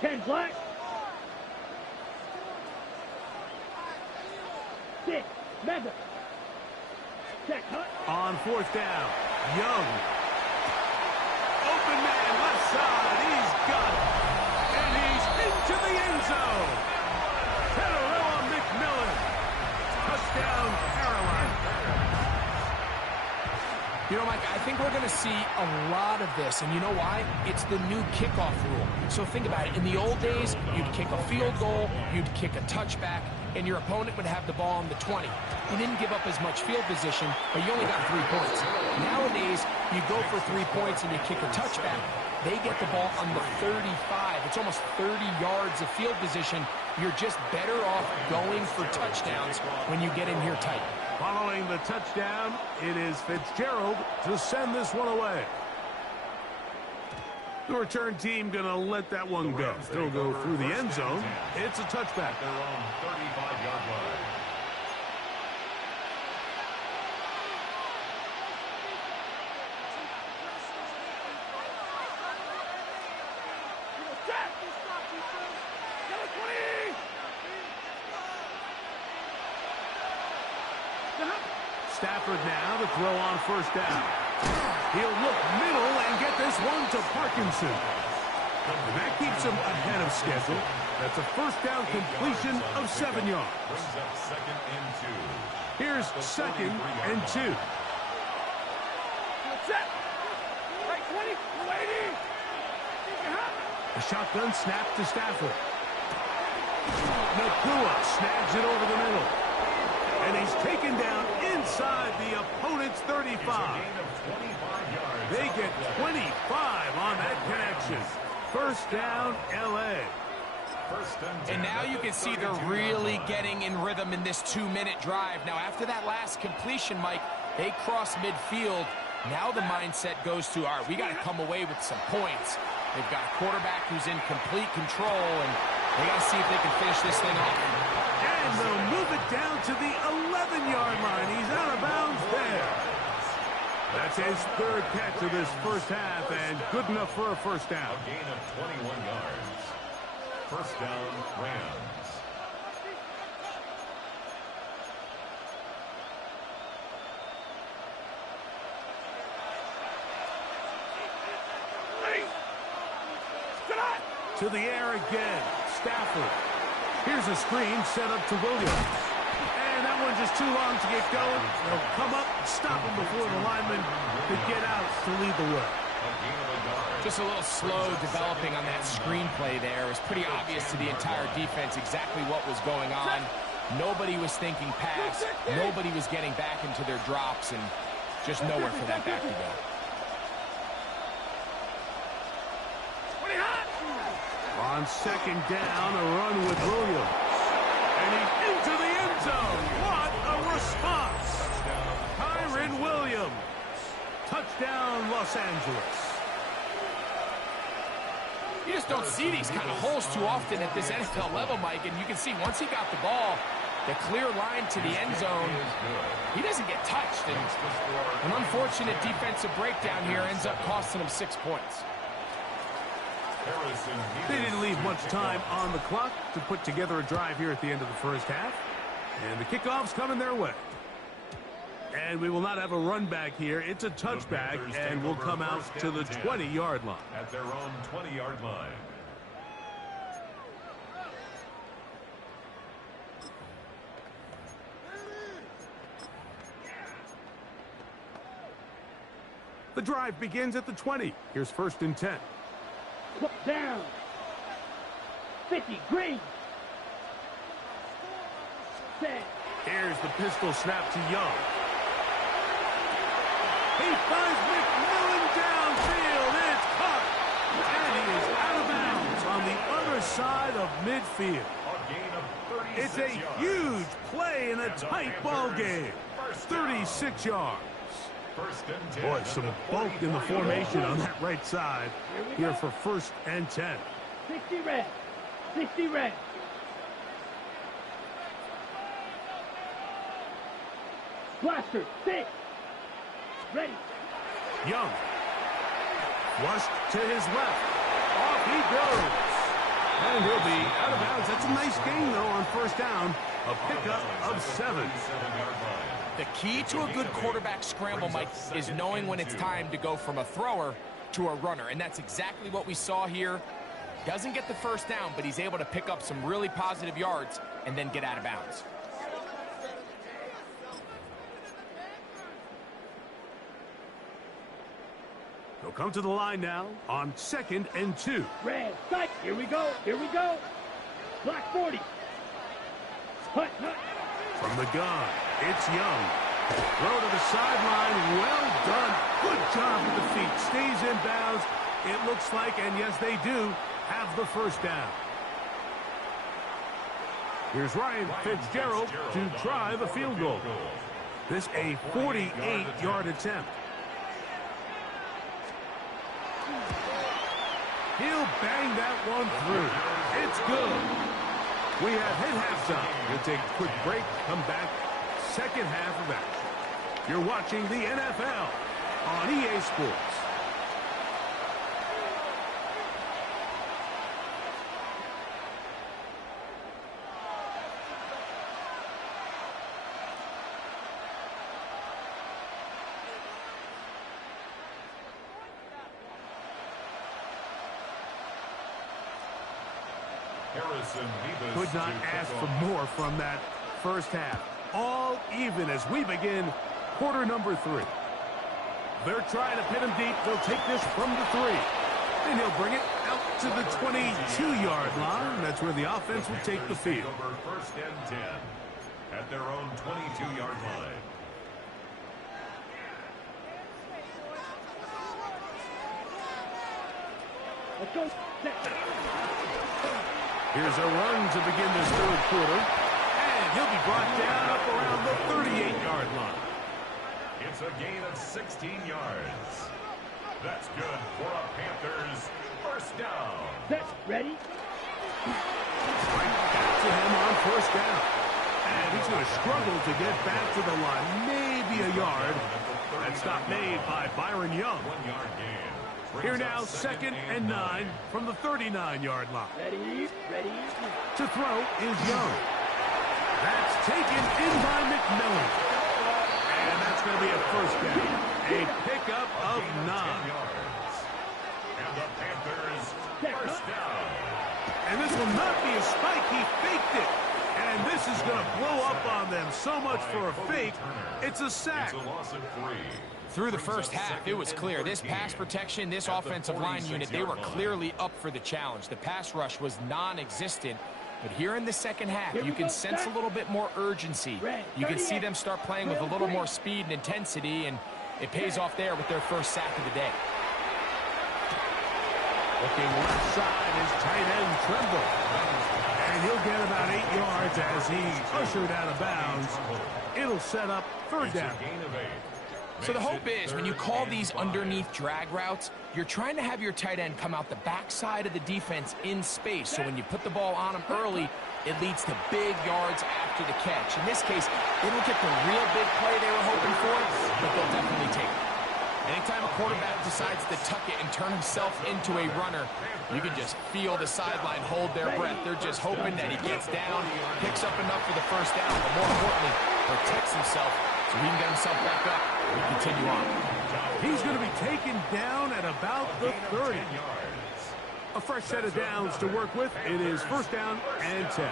10 black. 6 Madden. Check, huh? On fourth down, Young. Open man, left side. He's got it. And he's into the end zone. Tenarella McMillan. Touchdown, Carolina. You know, Mike, I think we're going to see a lot of this, and you know why? It's the new kickoff rule. So think about it. In the old days, you'd kick a field goal, you'd kick a touchback, and your opponent would have the ball on the 20. You didn't give up as much field position, but you only got 3 points. Nowadays, you go for 3 points and you kick a touchback. They get the ball on the 35. It's almost 30 yards of field position. You're just better off going for touchdowns when you get in here tight. Following the touchdown, it is Fitzgerald to send this one away. The return team going to let that one go. They'll go through the end zone. It's a touchback. Their own 35-yard line. Stafford now to throw on first down. He'll look middle and get this one to Parkinson. And that keeps him ahead of schedule. That's a first down completion of 7 yards. Brings up 2nd and 2. Here's 2nd and 2. Set. Right 20. Waiting. A shotgun snap to Stafford. Nakua snags it over the middle. And he's taken down inside the opponent's 35. They get 25 on that connection. First down, L.A. And now you can see they're really getting in rhythm in this 2-minute drive. Now, after that last completion, Mike, they cross midfield. Now the mindset goes to, all right, we got to come away with some points. They've got a quarterback who's in complete control, and they got to see if they can finish this thing off. And they'll move it down to the 11-yard line. He's out of bounds there. That's his 3rd catch of this first half, and good enough for a first down. A gain of 21 yards. First down, Rams. To the air again. Stafford. Here's a screen set up to Williams. And that one just too long to get going. They'll come up and stop him before the lineman could get out to lead the way. Just a little slow developing on that screenplay there. It was pretty obvious to the entire defense exactly what was going on. Nobody was thinking pass. Nobody was getting back into their drops, and just nowhere for that back to go. On second down, a run with Williams. And he's into the end zone. What a response. Kyren Williams. Touchdown, Los Angeles. You just don't see these kind of holes too often at this NFL level, Mike. And you can see once he got the ball, the clear line to the end zone, he doesn't get touched. And an unfortunate defensive breakdown here ends up costing him 6 points. They didn't leave much time on the clock to put together a drive here at the end of the first half. And the kickoff's coming their way. And we will not have a run back here. It's a touchback, and we'll come out to the 20-yard line. At their own 20-yard line. The drive begins at the 20. Here's 1st and 10. Down. 50. Green. Set. Here's the pistol snap to Young. He finds McMillan side of midfield. A gain of 36 It's a yards. huge play in a And the tight ball Panthers, game. first down. 36 yards. First and 10 Boy, at some the bulk in the 44-yard formation line. on that right side here for 1st and 10. 60 red. 60 red. Blaster. 6. Ready. Young. Flushed to his left. Off he goes. And he'll be out of bounds. That's a nice gain, though, on 1st down. A pickup of 7. The key to a good quarterback scramble, Mike, is knowing when it's time to go from a thrower to a runner. And that's exactly what we saw here. Doesn't get the 1st down, but he's able to pick up some really positive yards and then get out of bounds. They'll come to the line now on 2nd and 2. Red. Sight. Here we go. Here we go. Black 40. Hut, hut. From the gun, it's Young. Throw to the sideline. Well done. Good job with the feet. Stays in bounds. It looks like, and yes, they do, have the 1st down. Here's Ryan Fitzgerald to try the field goal. This a 48-yard attempt. He'll bang that one through. It's good. We have hit halftime. We'll take a quick break, come back, 2nd half of action. You're watching the NFL on EA Sports. Could not ask for more from that 1st half. All even as we begin quarter number 3. They're trying to pin him deep. They'll take this from the 3. And he'll bring it out to the 22-yard line. That's where the offense will take the field. Over 1st and 10 at their own 22-yard line. Let's go. Here's a run to begin this 3rd quarter. And he'll be brought down up around the 38-yard line. It's a gain of 16 yards. That's good for a Panthers 1st down. Set. Ready. Right back to him on 1st down. And he's going to struggle to get back to the line. Maybe a yard. That stop made by Byron Young. 1-yard gain. Here now, 2nd and 9 from the 39-yard line. Ready. Ready. To throw is Young. That's taken in by McMillan. And that's going to be a 1st down. A pickup of 9. Yards. And the Panthers 1st down. And this will not be a spike. He faked it. And this is going to blow up on them. So much for a fake. It's a sack. It's a loss of 3. Through the 1st half, it was clear. This pass protection, this offensive line unit, they were clearly up for the challenge. The pass rush was non-existent. But here in the 2nd half, you can sense a little bit more urgency. You can see them start playing with a little more speed and intensity, and it pays off there with their 1st sack of the day. Looking left side is tight end Trimble. And he'll get about 8 yards as he's ushered out of bounds. It'll set up 3rd down. So the hope is when you call these underneath drag routes, you're trying to have your tight end come out the backside of the defense in space. So when you put the ball on him early, it leads to big yards after the catch. In this case, they don't get the real big play they were hoping for, but they'll definitely take it. Anytime a quarterback decides to tuck it and turn himself into a runner, you can just feel the sideline hold their breath. They're just hoping that he gets down, picks up enough for the 1st down, but more importantly, protects himself so he can get himself back up and continue on. He's going to be taken down at about the 30. A fresh set of downs to work with. It is 1st down and 10.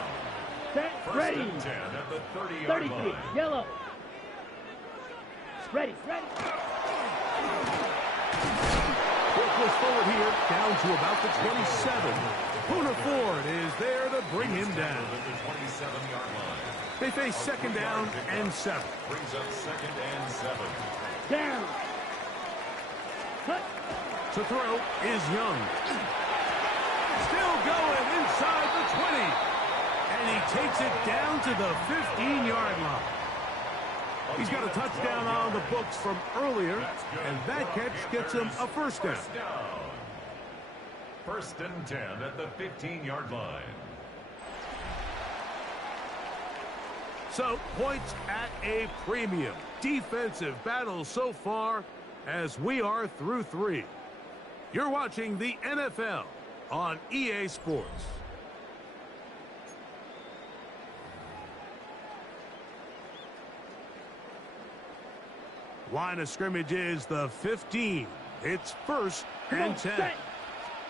Set. Ready. 33. Yellow. Ready. Ready. We'll push forward here, down to about the 27. Poona Ford is there to bring him down. They face 2nd down and 7. Brings up 2nd and 7. Down. Cut. To throw is Young. Still going inside. inside the 20. And he takes it down to the 15-yard line. He's got a touchdown on the books from earlier, and that catch gets him a first down. First and 10 at the 15-yard line. So, points at a premium. Defensive battle so far as we are through 3. You're watching the NFL on EA Sports. Line of scrimmage is the 15. It's first and 10.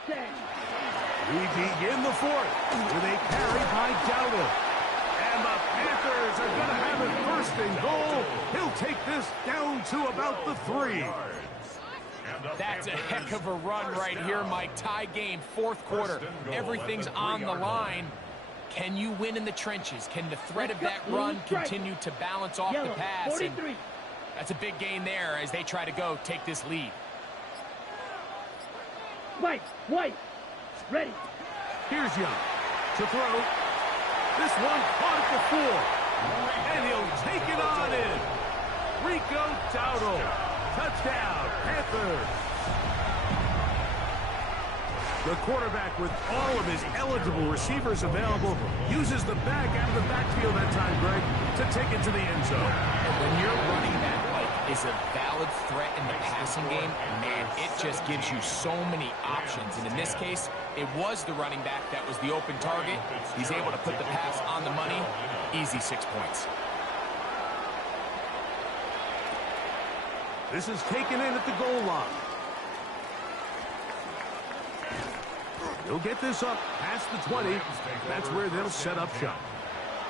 We begin the 4th with a carry by Dowdle. And the Panthers are going to have it first and goal. He'll take this down to about the 3. That's a heck of a run right here, Mike. Tie game, 4th quarter. Everything's on the line. Can you win in the trenches? Can the threat of that run continue to balance off the pass? And that's a big gain there as they try to go take this lead. White, ready. Here's Young to throw. This one caught at the 4. And he'll take it on in. Rico Dowdle. Touchdown, Panthers. The quarterback, with all of his eligible receivers available, uses the back out of the backfield that time, Greg, to take it to the end zone. And when your running back, Mike, is a valid threat in the passing game, man, it just gives you so many options. And in this case, it was the running back that was the open target. He's able to put the pass on the money. Easy 6 points. This is taken in at the goal line. He'll get this up past the 20. That's where they'll set up shop.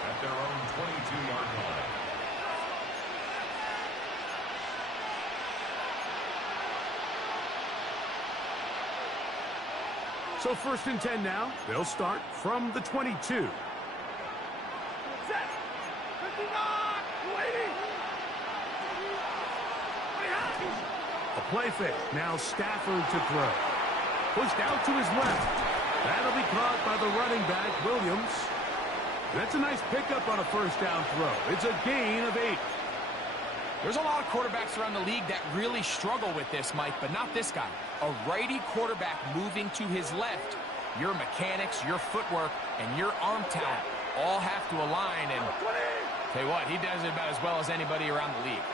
At their own 22-yard line. So first and 10 now. They'll start from the 22. A play fake. Now Stafford to throw. Pushed out to his left. That'll be caught by the running back, Williams. That's a nice pickup on a first down throw. It's a gain of 8. There's a lot of quarterbacks around the league that really struggle with this, Mike, but not this guy. A righty quarterback moving to his left. Your mechanics, your footwork, and your arm talent all have to align. And tell you what, he does it about as well as anybody around the league.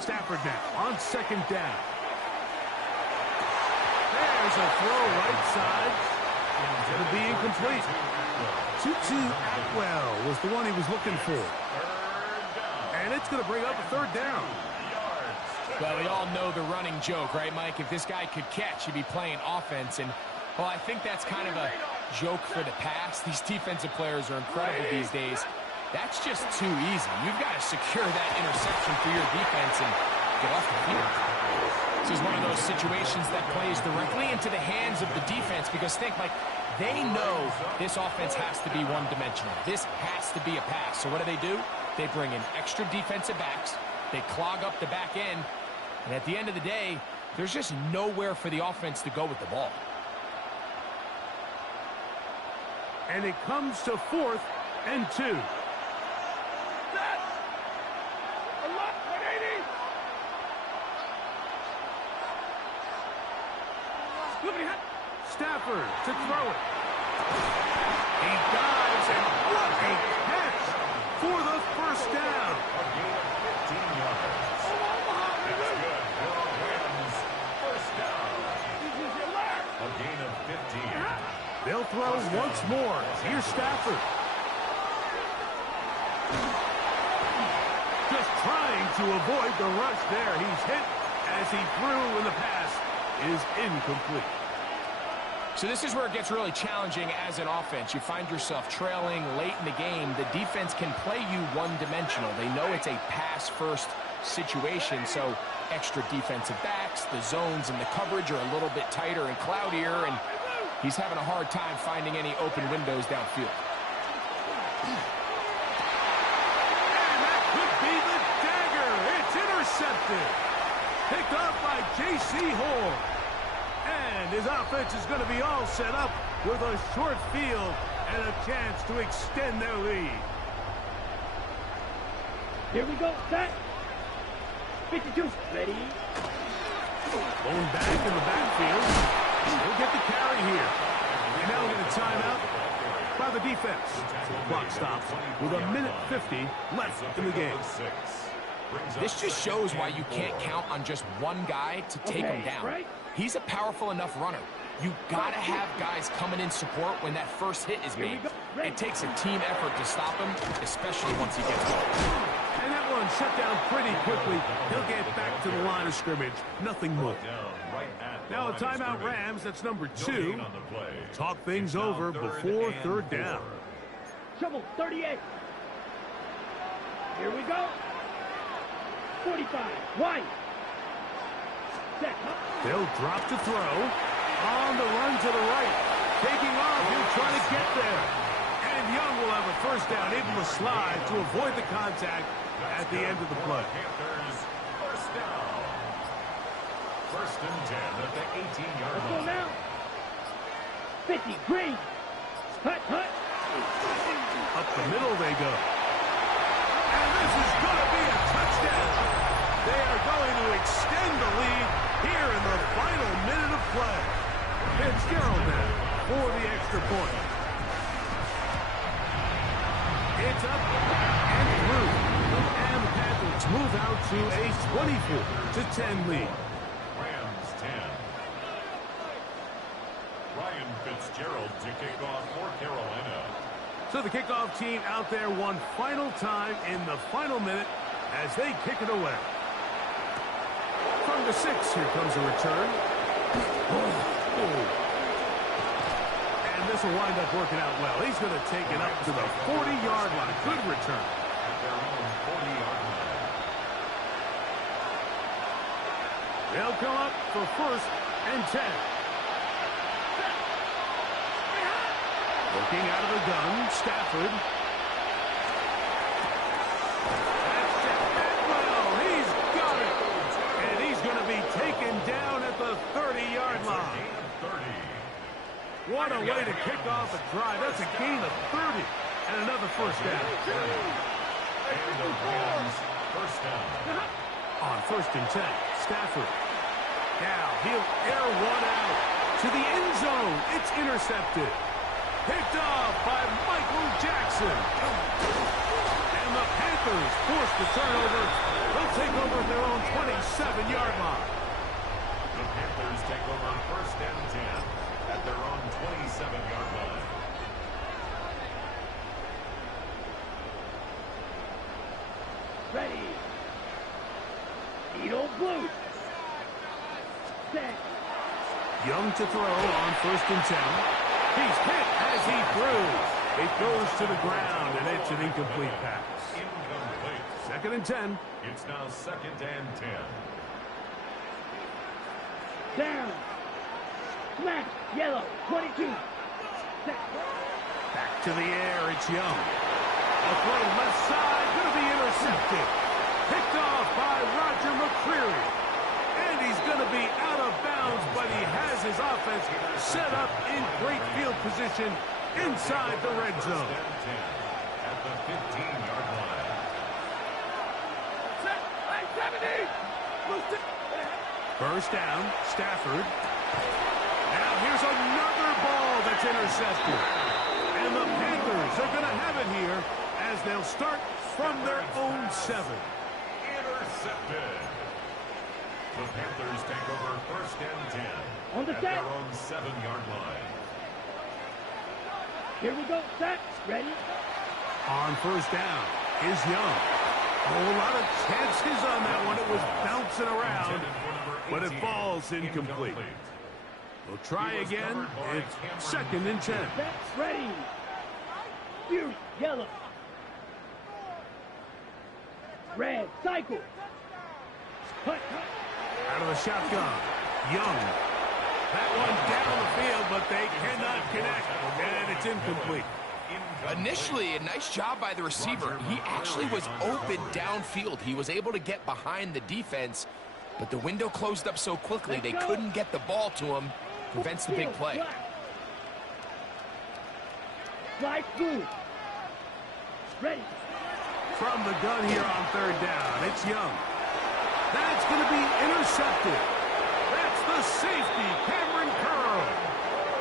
Stafford now on second down. There's a throw right side. It's going to be incomplete. Tutu Atwell was the one he was looking for. And it's going to bring up a 3rd down. Well, we all know the running joke, right, Mike? If this guy could catch, he'd be playing offense. And, well, I think that's kind of a joke for the pass. These defensive players are incredible these days. That's just too easy. You've got to secure that interception for your defense and get off the field. This is one of those situations that plays directly into the hands of the defense because think, like, they know this offense has to be one-dimensional. This has to be a pass. So what do? They bring in extra defensive backs. They clog up the back end. And at the end of the day, there's just nowhere for the offense to go with the ball. And it comes to 4th and 2. Stafford to throw it. He dives, and what a catch for the first down. A gain of 15 yards. That's good for a Rams first down. A gain of 15. They'll throw once more. Here's Stafford. Just trying to avoid the rush there. He's hit as he threw, and the pass is incomplete. So this is where it gets really challenging as an offense. You find yourself trailing late in the game. The defense can play you one-dimensional. They know it's a pass-first situation, so extra defensive backs, the zones and the coverage are a little bit tighter and cloudier, and he's having a hard time finding any open windows downfield. And that could be the dagger. It's intercepted. Picked up by J.C. Horn. And his offense is going to be all set up with a short field and a chance to extend their lead. Here we go. Set. 52. Ready. Going back in the backfield. He'll get the carry here. And now we'll get a timeout by the defense. So the clock stops with 1:50 left in the game. This just shows why you can't count on just one guy to take him down. He's a powerful enough runner. You gotta have guys coming in support when that first hit is made. It takes a team effort to stop him, especially once he gets going. And that one shut down pretty quickly. He'll get back to the line of scrimmage. Nothing more. Now a timeout Rams. That's number 2. Talk things over before third down. Shovel 38. Here we go. 45. Wide. Set. They'll drop to throw. On the run to the right. Taking off. He'll try to get there. And Young will have a first down, able to slide to avoid the contact at the end of the play. Panthers first down. First and 10 at the 18-yard Let's go line. now. 50. Green. Hut, hut. Up the middle they go. And this is going to be a touchdown. They are going to extend the lead here in the final minute of play. Fitzgerald now for the extra point. It's up and through. And the Panthers move out to a 24-10 lead. Rams 10. Ryan Fitzgerald to kick off for Carolina. So the kickoff team out there one final time in the final minute as they kick it away. From the 6, here comes a return. And this will wind up working out well. He's going to take it up to the 40-yard line. Good return. At their own 40-yard line. They'll come up for first and 10. Looking out of the gun, Stafford. That's stepped back well. He's got it. And he's going to be taken down at the 30-yard line. 30. What a way to kick off a drive. That's a gain of 30 and another first down. And the Rams first down. On first and 10, Stafford. Now he'll air one out to the end zone. It's intercepted. Picked off by Michael Jackson. And the Panthers force the turnover. They'll take over at their own 27-yard line. The Panthers take over first and 10 at their own 27-yard line. Ready. Edo blue. Set. Young to throw on first and 10. He's hit as he threw. It goes to the ground, and it's an incomplete pass. Incomplete. Second and 10. It's now second and 10. Down. Smash. Yellow. 22. Set. Back to the air, it's Young. A throw left side, going to be intercepted. Picked off by Roger McCreary. And he's going to be out of bounds, but he has his offense set up in great field position inside the red zone. At the 15-yard line. First down, Stafford. Now here's another ball that's intercepted. And the Panthers are going to have it here as they'll start from their own 7. Intercepted. The Panthers take over first and 10 On the at set. their own 7-yard line. Here we go. Set. Ready. On first down is Young. A whole lot of chances on that one. It was bouncing around, but it falls incomplete. We'll try again. It's second and 10. Set. Ready. Fury. Yellow. Red. Cycle. Hut, hut. Out of the shotgun, Young. That one down the field, but they cannot connect, and it's incomplete. Initially, a nice job by the receiver. He actually was open downfield. He was able to get behind the defense, But the window closed up so quickly they couldn't get the ball to him. Prevents the big play. Slide through. Ready. From the gun here on third down. It's Young. That's going to be intercepted. That's the safety, Cameron Curl.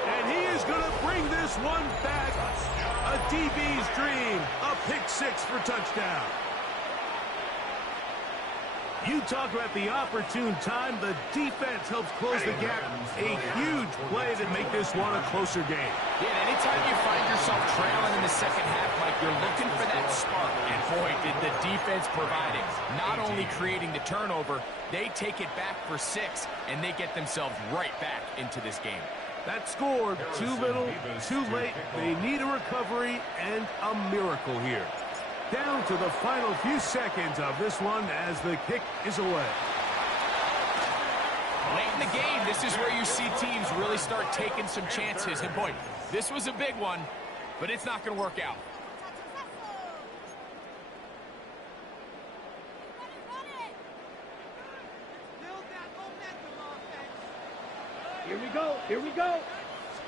And he is going to bring this one back. A DB's dream. A pick six for touchdown. You talk about the opportune time. The defense helps close the gap. A huge play to make this one a closer game. Yeah, anytime you find yourself trailing in the second half, Mike, you're looking for that spark. And boy, did the defense provide it. Not only creating the turnover, they take it back for 6, and they get themselves right back into this game. That score, too little, too late. They need a recovery and a miracle here. Down to the final few seconds of this one as the kick is away. Late in the game, this is where you see teams really start taking some chances. And boy, this was a big one, but it's not going to work out. Here we go. Here we go.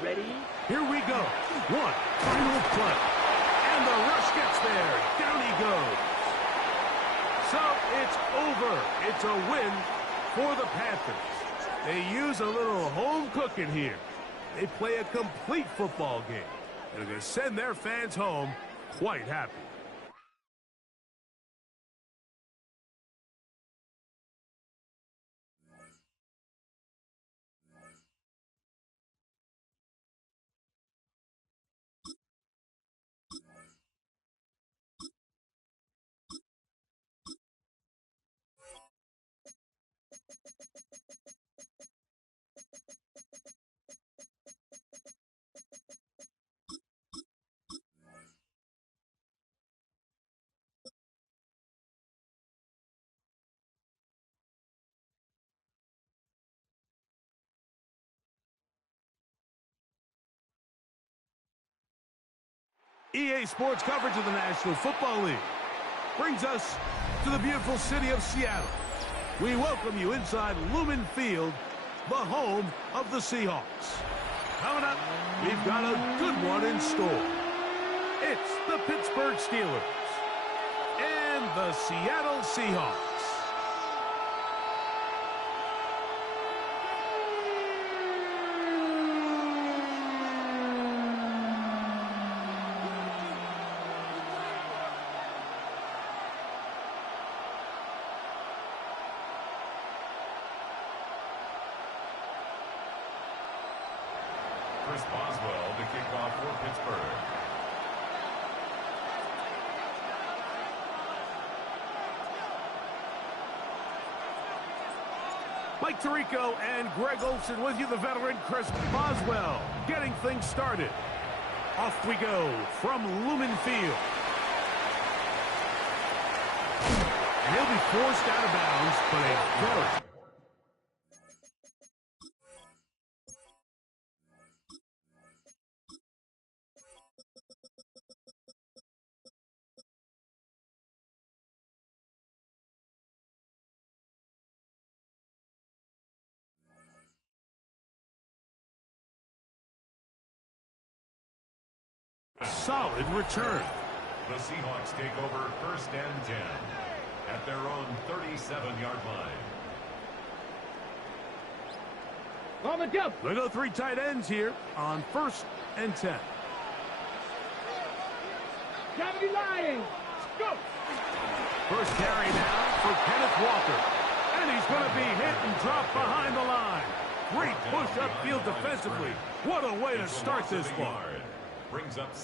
Ready. Here we go. One final play. And the rush gets there. Down he goes. So it's over. It's a win for the Panthers. They use a little home cooking here. They play a complete football game. They're going to send their fans home quite happy. EA Sports coverage of the National Football League brings us to the beautiful city of Seattle. We welcome you inside Lumen Field, the home of the Seahawks. Coming up, we've got a good one in store. It's the Pittsburgh Steelers and the Seattle Seahawks. Chris Boswell to kick off for Pittsburgh. Mike Tirico and Greg Olsen with you, the veteran Chris Boswell, getting things started. Off we go from Lumen Field. And he'll be forced out of bounds, but a very solid return. The Seahawks take over 1st and 10 at their own 37-yard line. On the jump. They go 3 tight ends here on 1st and 10. Gravity Lions. Go. First carry now for Kenneth Walker. And he's going to be hit and dropped behind the line. Great push upfield defensively. What a way to start this one.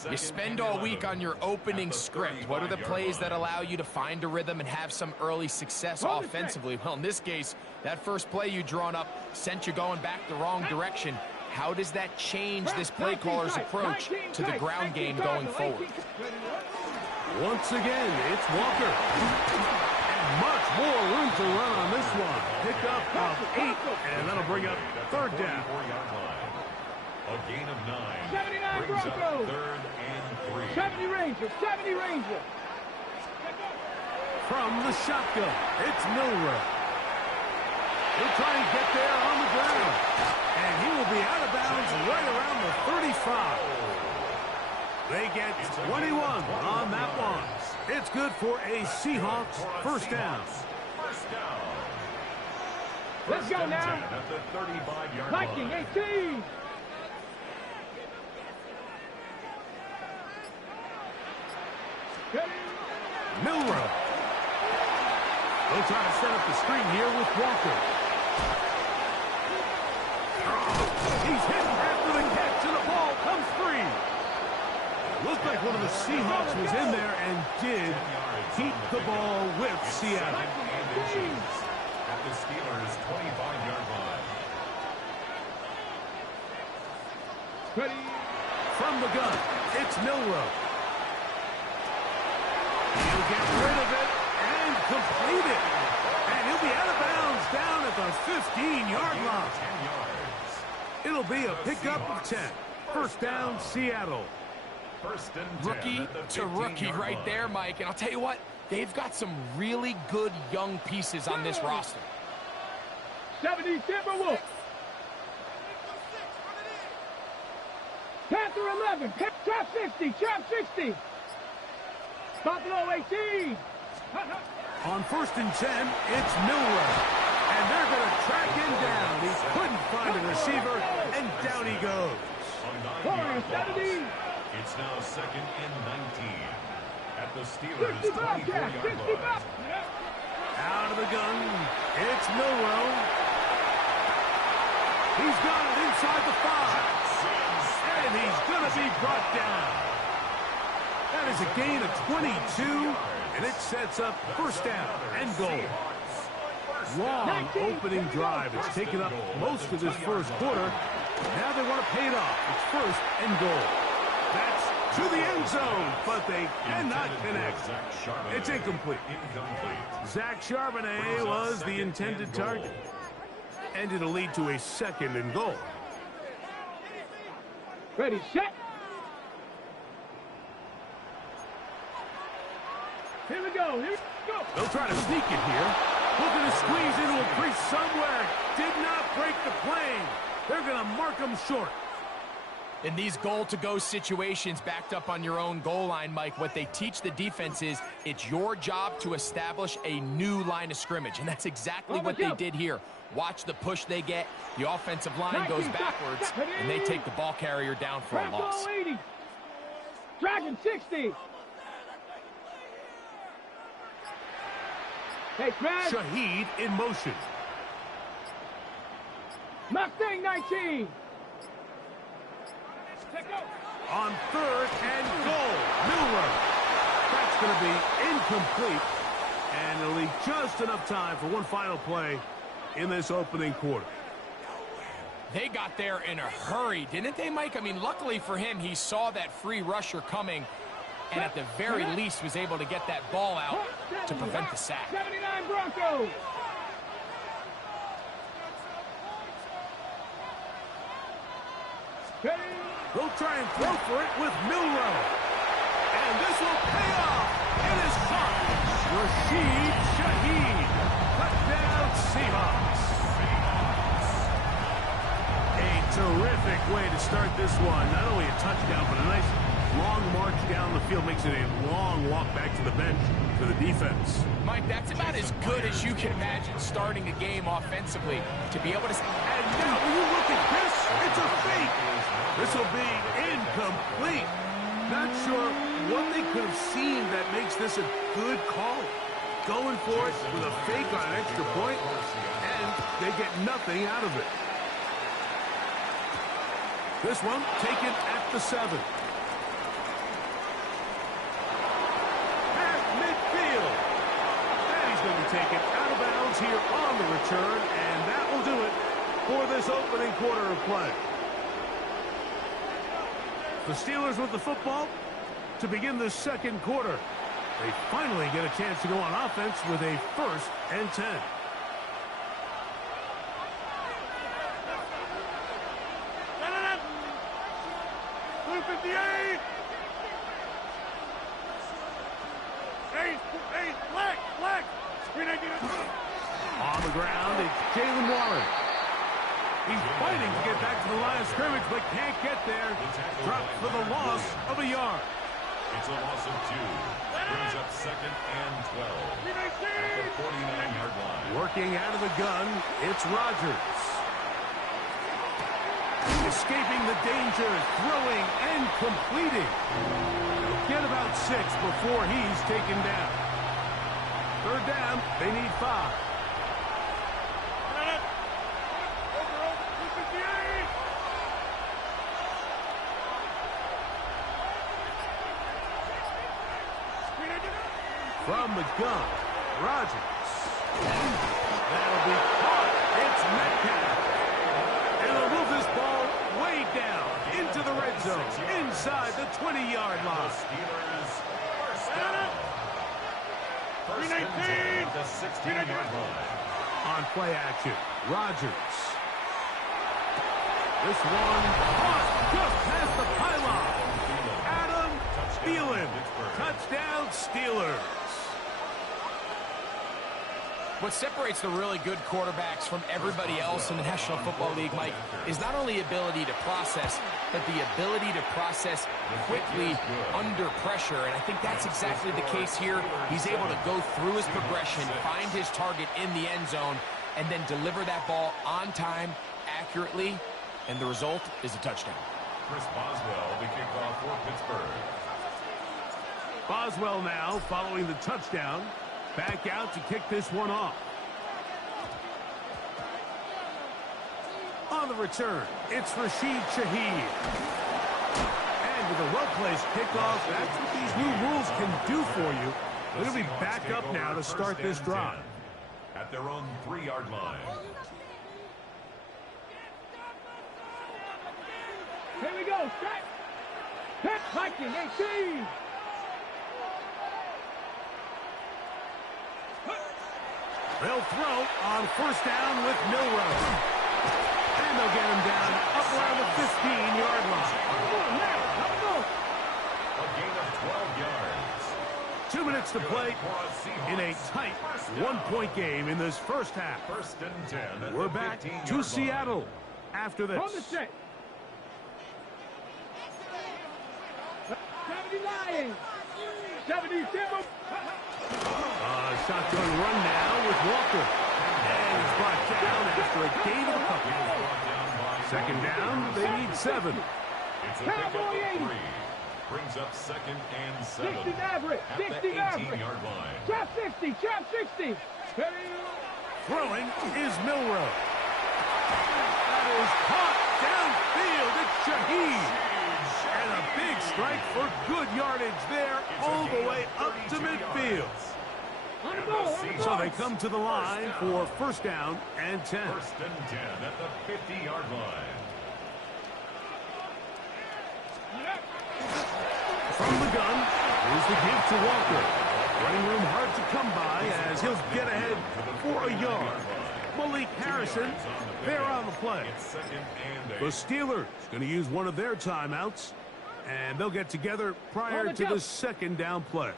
You spend all week on your opening script. What are the plays that allow you to find a rhythm and have some early success offensively? Well, in this case, that first play you drawn up sent you going back the wrong direction. How does that change this play caller's approach to the ground game going forward? Once again, it's Walker. And much more room to run on this one. Pick up of 8, and that'll bring up 3rd down. A gain of 9. 79 brings up Broncos. 3rd and 3. 70 Rangers. 70 Rangers. From the shotgun, it's Milrow. He'll try and get there on the ground. And he will be out of bounds right around the 35. They get 21 on that one. It's good for a Seahawks first down. Let's go now. At the 35-yard Viking line. 18. Milrow. They'll try to set up the screen here with Walker. He's hit after the catch, and the ball comes free. It looked like one of the Seahawks was in there and did keep the ball with Seattle. At the Steelers' 25-yard line. From the gun, it's Milrow. He'll get rid of it and complete it. And he'll be out of bounds down at the 15-yard line. 10 yards. It'll be a pickup of 10. First down, Seattle. First and 10 Rookie at the to rookie 15-yard right line. there, Mike. And I'll tell you what, they've got some really good young pieces on this roster. 70 Timberwolves. Panther 11. Trap 60. Trap 60. Buffalo 18. On first and 10, it's Milrow. And they're going to track him down. He couldn't find a receiver, and down he goes. On 9-yard line. It's now second and 19 at the Steelers' 24-yard line. Out of the gun, it's Milrow. He's got it inside the 5. And he's going to be brought down. That is a gain of 22, and it sets up first down and goal. Long opening drive. It's taken up most of this first quarter. Now they want to pay it off. It's first and goal. That's to the end zone, but they cannot connect. It's incomplete. Zach Charbonnet was the intended target. And it'll lead to a second and goal. Ready, set. Here we go. Here we go. They'll try to sneak it here. Looking to squeeze into a crease somewhere. Did not break the plane. They're going to mark them short. In these goal-to-go situations backed up on your own goal line, Mike, what they teach the defense is it's your job to establish a new line of scrimmage, and that's exactly what they did here. Watch the push they get. The offensive line goes backwards, and they take the ball carrier down for a loss. 80. Dragon 60. Hey, Fred. Shaheed in motion. Mustang 19. On third and goal. Milrow. That's going to be incomplete. And it'll leave just enough time for one final play in this opening quarter. They got there in a hurry, didn't they, Mike? I mean, luckily for him, he saw that free rusher coming, and at the very least was able to get that ball out to prevent the sack. 79 Broncos. They'll try and throw for it with Milrow. And this will pay off. It is caught. Rashid Shaheed. Touchdown Seahawks. A terrific way to start this one. Not only a touchdown, but a nice long march down the field. Makes it a long walk back to the bench for the defense. Mike, that's about as good as you can imagine starting a game offensively. To be able to... And now, when you look at this, it's a fake. This will be incomplete. Not sure what they could have seen that makes this a good call. Going for it with a fake on an extra point, and they get nothing out of it. This one taken at the 7. At midfield. And he's going to be taken out of bounds here on the return, and that will do it for this opening quarter of play. The Steelers with the football to begin the second quarter. They finally get a chance to go on offense with a first and 10. On On the ground, it's Jalen Warren. He's fighting to get back to the line of scrimmage, but can't get there. Dropped for the loss of a yard. It's a loss of 2. Brings up 2nd and 12. At the 49-yard line. Working out of the gun, it's Rodgers. Escaping the danger, throwing and completing. They'll get about 6 before he's taken down. 3rd down, they need 5. From the gun, Rodgers. That'll be caught. It's Metcalf. And they'll move this ball way down into the red zone, inside the 20-yard line. Steelers first down. First and 10 at the 16-yard line. On play action, Rodgers. This one caught just past the pylon. Adam Thielen. Touchdown, Steelers. What separates the really good quarterbacks from everybody else in the National Football League, Mike, is not only ability to process, but the ability to process quickly under pressure. And I think that's exactly the case here. He's able to go through his progression, find his target in the end zone, and then deliver that ball on time, accurately, and the result is a touchdown. Chris Boswell, the kickoff for Pittsburgh. Boswell now following the touchdown. Back out to kick this one off. On the return, it's Rashid Shaheed. And with a well-placed kickoff, that's what these new rules can do for you. It'll be back up now to start this drive. At their own 3-yard line. Here we go. Strike. Pitch hiking. 18. They'll throw on 1st down with Milrose. And they'll get him down up around the 15-yard line. A gain of 12 yards. 2 minutes to play in a tight 1-point game in this first half. 1st and 10. We're back to Seattle after this. From the set. 79. 77. Shotgun run now with Walker. And it's brought down after a gain of a couple. 2nd down, they need 7. It's a pickup of 3. Brings up 2nd and 7. 60 average. At 60 the average. 18-yard line. Trap 60. Trap 60. Throwing is Milrow. That is caught downfield. It's Shaheed. And a big strike for good yardage there all the way up to midfield. So they come to the line for 1st down and 10. 1st and 10 at the 50-yard line. From the gun, here's the give to Walker. Running room hard to come by as he'll get ahead for a yard. Malik Harrison, there on the play. It's 2nd and 8. The Steelers going to use one of their timeouts, and they'll get together prior to the 2nd down play.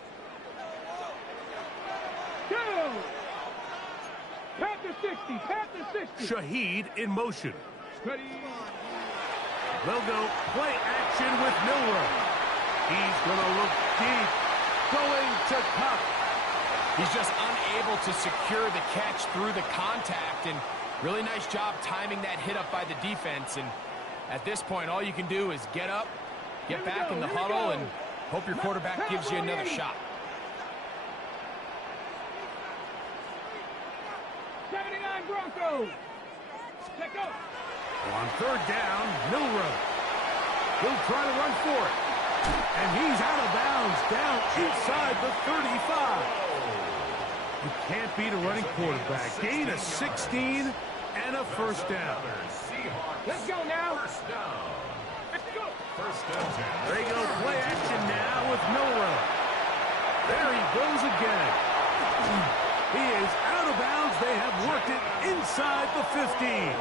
Panther 60. Panther 60. Shaheed in motion. Ready. They'll go play action with Milrow. He's going to look deep. Going to Cup. He's just unable to secure the catch through the contact, and really nice job timing that hit up by the defense. And at this point, all you can do is get up, get back in the huddle, and hope your quarterback gives you another shot. 79 Broncos. Check out. On 3rd down, Milrow. He'll try to run for it. And he's out of bounds down inside the 35. You can't beat a running quarterback. Gain of 16 and a 1st down. Let's go now. 1st down. Let's go. 1st and 10. They go play action now with Milrow. There he goes again. He is out of bounds. They have worked it inside the 15.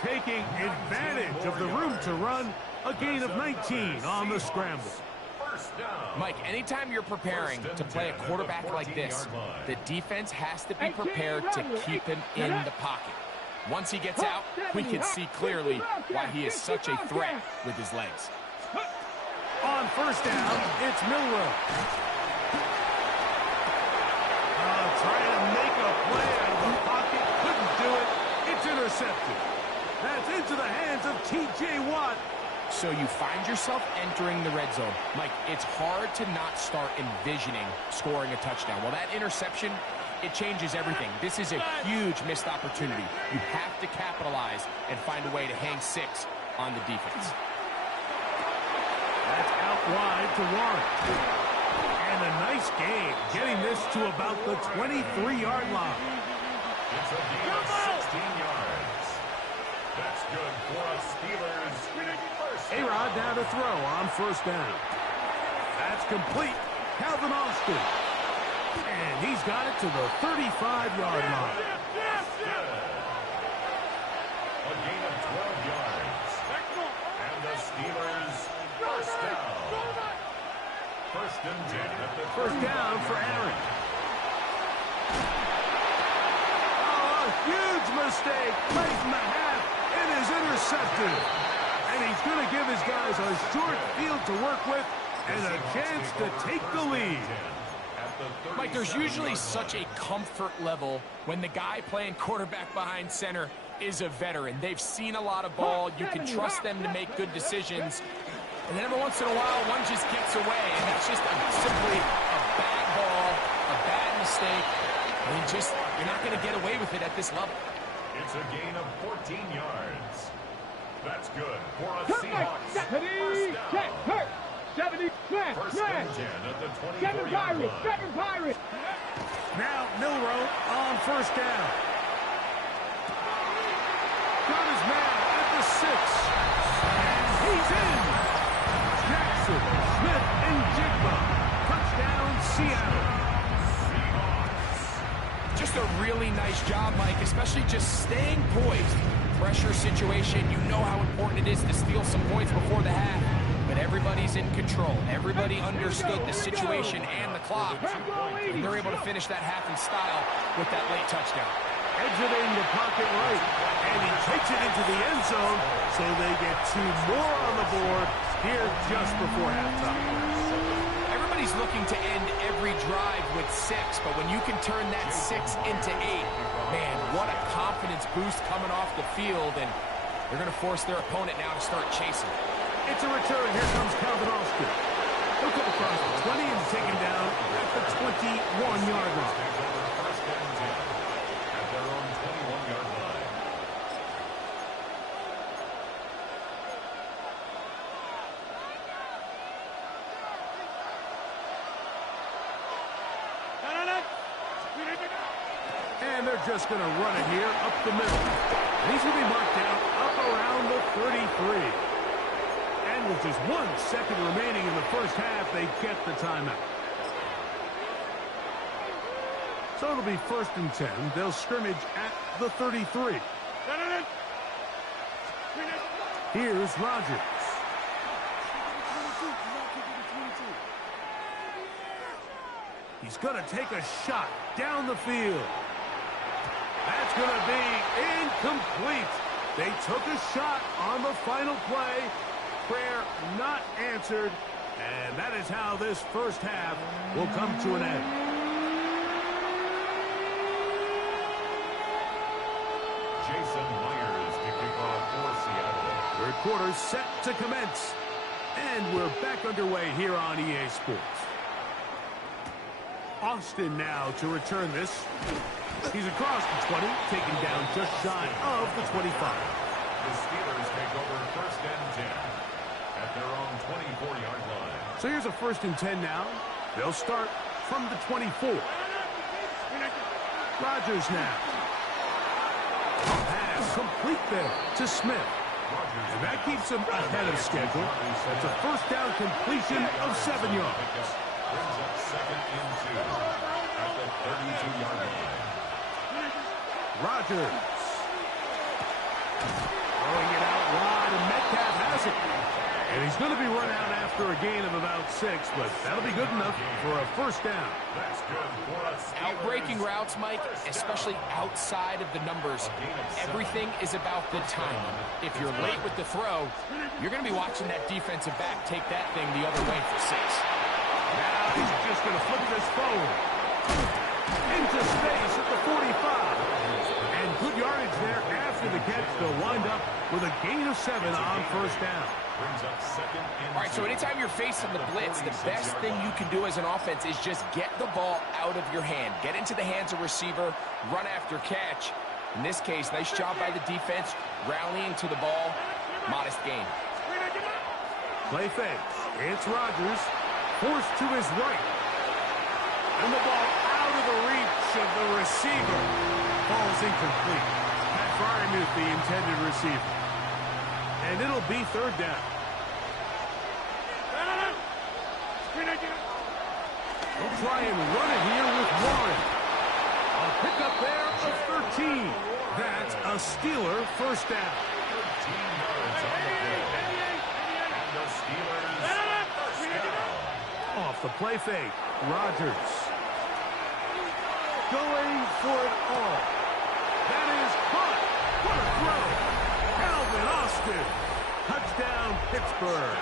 Taking advantage of the room to run, a gain of 19 on the scramble. First down. Mike, anytime you're preparing to play a quarterback like this, the defense has to be prepared to keep him in the pocket. Once he gets out, we can see clearly why he is such a threat with his legs. On first down, it's Milroe. Trying to make a play out of the pocket. Couldn't do it. It's intercepted. That's into the hands of T.J. Watt. So you find yourself entering the red zone. Mike, it's hard to not start envisioning scoring a touchdown. Well, that interception, it changes everything. This is a huge missed opportunity. You have to capitalize and find a way to hang 6 on the defense. That's out wide to Warren. And a nice game, getting this to about the 23-yard line. It's a gain of 16 yards. That's good for a Steelers. A-Rod now to throw on first down. That's complete. Calvin Austin. And he's got it to the 35-yard line. A gain of 12 yards. And the Steelers first down. First and 10 at the First down for Aaron. Oh, a huge mistake. Late in the half. It is intercepted. And he's going to give his guys a short field to work with and a chance to take the lead. Mike, there's usually such a comfort level when the guy playing quarterback behind center is a veteran. They've seen a lot of ball. You can trust them to make good decisions. And then every once in a while, one just gets away. And that's just simply a bad ball, a bad mistake. And you're not going to get away with it at this level. It's a gain of 14 yards. That's good for a Seahawks. First down. 70, First and 10 at the 24-yard line. Seven Pirates. Now Milroe on first down. Got his man at the 6. And he's in. Jackson, Smith, and Jigba. Touchdown, Seattle. Just a really nice job, Mike, especially just staying poised. Pressure situation, you know how important it is to steal some points before the half. But everybody's in control. Everybody understood the situation and the clock. And they're able to finish that half in style with that late touchdown. Exiting the pocket right. And he takes it into the end zone. So they get 2 more on the board here just before halftime. Everybody's looking to end every drive with 6. But when you can turn that 6 into 8, man, what a confidence boost coming off the field. And they're going to force their opponent now to start chasing. It's a return. Here comes Calvin Austin. He'll come across the 20 and take him down at the 21-yard line. First and 10 at their own 21-yard line. And they're just going to run it here up the middle. And he's going to be marked down up around the 33. And with just 1 second remaining in the first half, they get the timeout. So it'll be first and 10. They'll scrimmage at the 33. Here's Rodgers. He's going to take a shot down the field. That's going to be incomplete. They took a shot on the final play. Prayer not answered. And that is how this first half will come to an end. Jason Myers to kick off for Seattle. Third quarter set to commence. And we're back underway here on EA Sports. Austin now to return this. He's across the 20, taken down just shy of the 25. The Steelers take over first and 10 at their own 24-yard line. So here's a first and 10 now. They'll start from the 24. Rodgers now. Pass complete there to Smith. And that keeps him ahead of schedule. That's a first down completion of 7 yards. Brings up second and 2 at the 32-yard line. Rodgers. Throwing it out wide, and Metcalf has it. And he's going to be run out after a gain of about 6, but that'll be good enough for a first down. That's good for us. Outbreaking routes, Mike, especially outside of the numbers, everything is about the timing. If you're late with the throw, you're going to be watching that defensive back take that thing the other way for 6. Now he's just going to flip this forward. Into space at the 45. And good yardage there after the catch. They'll wind up with a gain of 7 on first down. Brings up second and All right, so anytime you're facing the blitz, the best thing you can do as an offense is just get the ball out of your hand. Get into the hands of receiver, run after catch. In this case, nice job by the defense, rallying to the ball. Modest gain. Play fakes. It's Rodgers. Forced to his right. And the ball out of the reach of the receiver. Ball's incomplete. Pat Fryermuth, the intended receiver. And it'll be third down. They'll try and run it here with Warren. A pickup there of 13. That's a Steeler first down. 13 yards on the play. And the Steelers first down. Off the play fake. Rodgers. Going for it all. That is caught. What a throw. Calvin Austin. Touchdown, Pittsburgh.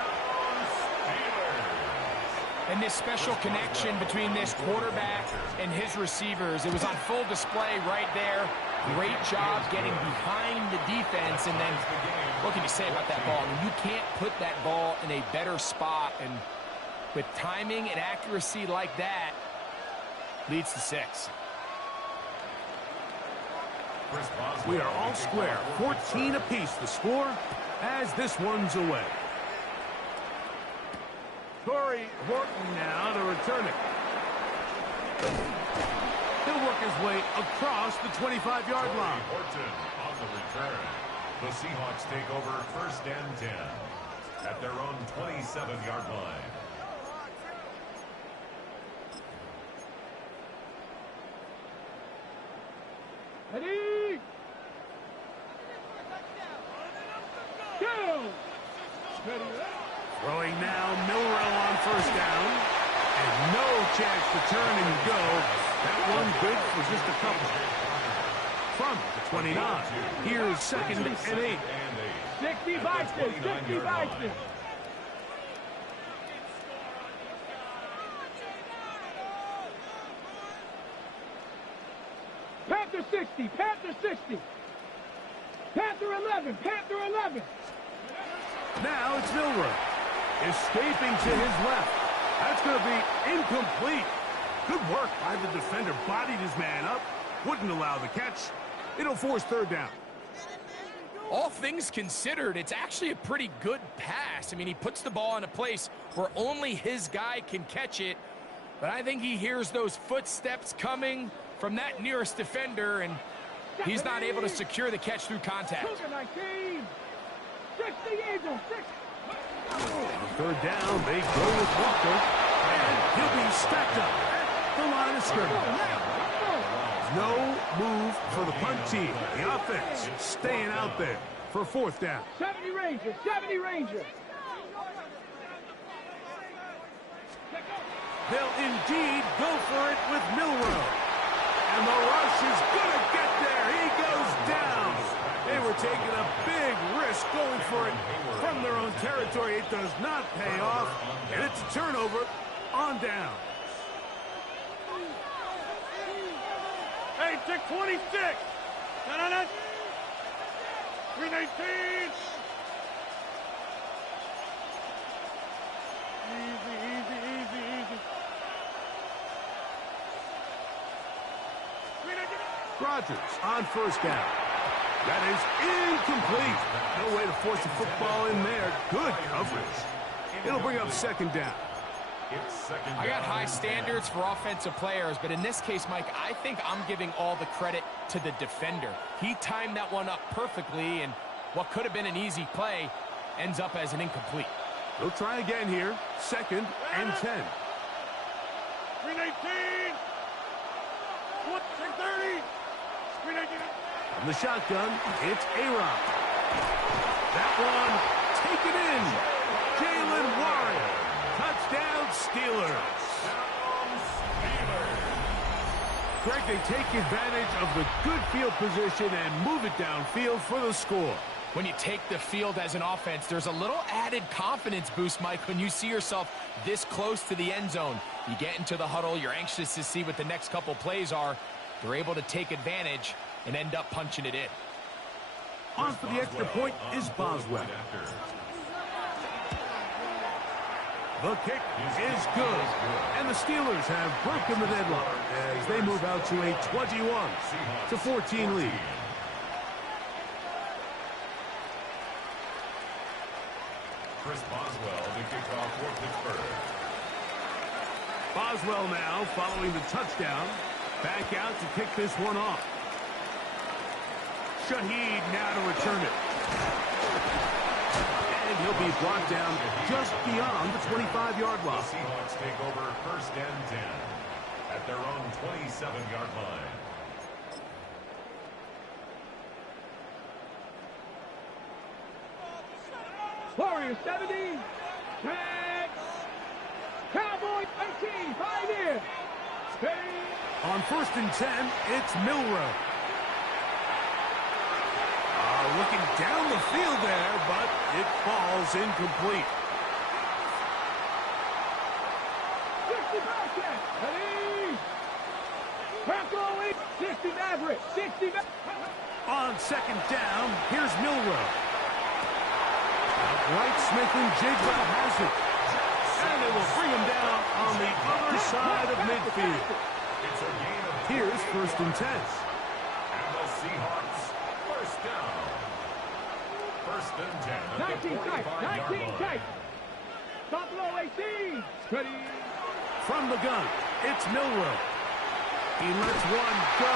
And this special connection between this quarterback and his receivers, it was on full display right there. Great job getting behind the defense. And then what can you say about that ball? I mean, you can't put that ball in a better spot. And with timing and accuracy like that, leads to 6. We are all square. 14 apiece the score as this one's away. Corey Horton now to return it. He'll work his way across the 25-yard line. Horton on the return. The Seahawks take over first and 10 at their own 27-yard line. Ready? Go! Ready? Throwing now, Milrow on first down. And no chance to turn and go. That one good for just a couple. From the 29. Here's second and 8. 60 Vikings, 60 Vikings. Panther 60, Panther 60. Panther 11, Panther 11. Now it's Milrow. Escaping to his left. That's going to be incomplete. Good work by the defender. Bodied his man up. Wouldn't allow the catch. It'll force third down. All things considered, it's actually a pretty good pass. I mean, he puts the ball in a place where only his guy can catch it. But I think he hears those footsteps coming from that nearest defender, and he's not able to secure the catch through contact. 19. 60 Eagles, 6. On third down, they go with Walker. And he'll be stacked up at the line of scrimmage. No move for the punt team. The offense staying out there for fourth down. 70 Rangers, 70 Rangers. They'll indeed go for it with Milrow. And the rush is going to get there. He goes down. They were taking a big risk going for it from their own territory. It does not pay off. And it's a turnover on down. Hey, 626. 319. Easy. Rodgers on first down. That is incomplete. No way to force the football in there. Good coverage. It'll bring up second down. I got high standards for offensive players, but in this case, Mike, I think I'm giving all the credit to the defender. He timed that one up perfectly, and what could have been an easy play ends up as an incomplete. They'll try again here. Second and 10. 319. 630. 319. From the shotgun, it's A-Rock. That one taken in. Jalen Warren. Touchdown, Steelers. Greg, they take advantage of the good field position and move it downfield for the score. When you take the field as an offense, there's a little added confidence boost, Mike, when you see yourself this close to the end zone. You get into the huddle, you're anxious to see what the next couple plays are. They're able to take advantage and end up punching it in. On for the extra point is Boswell. The kick is good, and the Steelers have broken the deadlock as they move out to a 21-14 lead. Chris Boswell, the kickoff for Pittsburgh. Boswell now following the touchdown. Back out to kick this one off. Shaheed now to return it. And he'll be brought down just beyond the 25-yard line. The Seahawks take over 1st and 10 at their own 27-yard line. Warriors 70. Tag. Cowboys 18. Pioneer. On 1st and 10, it's Milrow. Looking down the field there, but it falls incomplete. 60 Bobcat. Ready. Tackle 60 Maverick. 60 On 2nd down, here's Milrow. Right, Smith and Jigba has it. And they will bring him down on the other side of midfield. It's a gain of Here's 1st and 10. And the Seahawks, 1st down. 1st and 10 at the 45-yard line. Buffalo 18. Ready. From the gun, it's Milrow. He lets one go.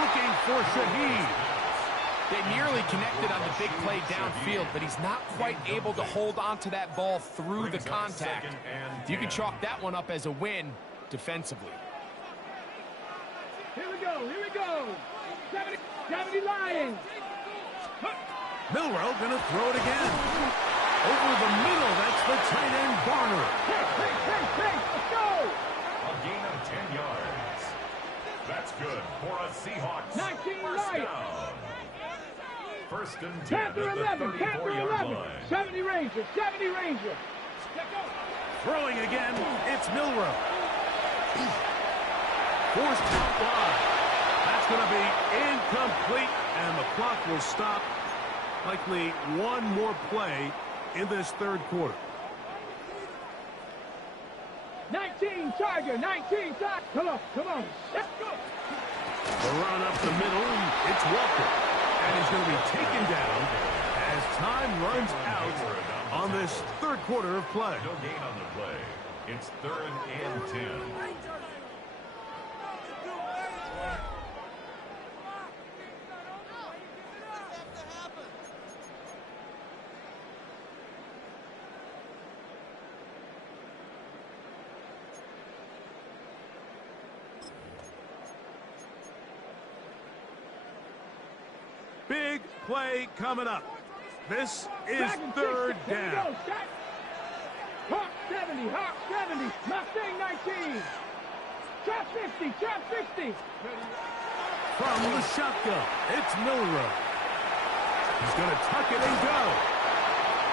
Looking for Shaheed. They nearly connected on the big play downfield, but he's not quite able to hold on to that ball through the contact. You can chalk that one up as a win defensively. Here we go. Here we go. 70 Lions. Milrow going to throw it again. Over the middle, that's the tight end, Barner. Hey, let's go. A gain of 10 yards. That's good for a Seahawks 19 first right. down. 1st and 10 at Panther the 11. Panther 34-yard 11. line. 70 Rangers. 70 Rangers. Throwing again, it's Milrow. Forced out wide. That's going to be incomplete, and the clock will stop. Likely one more play in this 3rd quarter. 19 Tiger. 19 Tiger. Come on. Let's go. The run up the middle, it's Walker. And he's going to be taken down as time runs out on this 3rd quarter of play. No gain on the play. It's 3rd and 10. Big play coming up. This is 3rd down. Hawk 70. Hawk 70. Mustang 19. Trap 50. Trap 50. From the shotgun, it's Milrow. He's going to tuck it and go.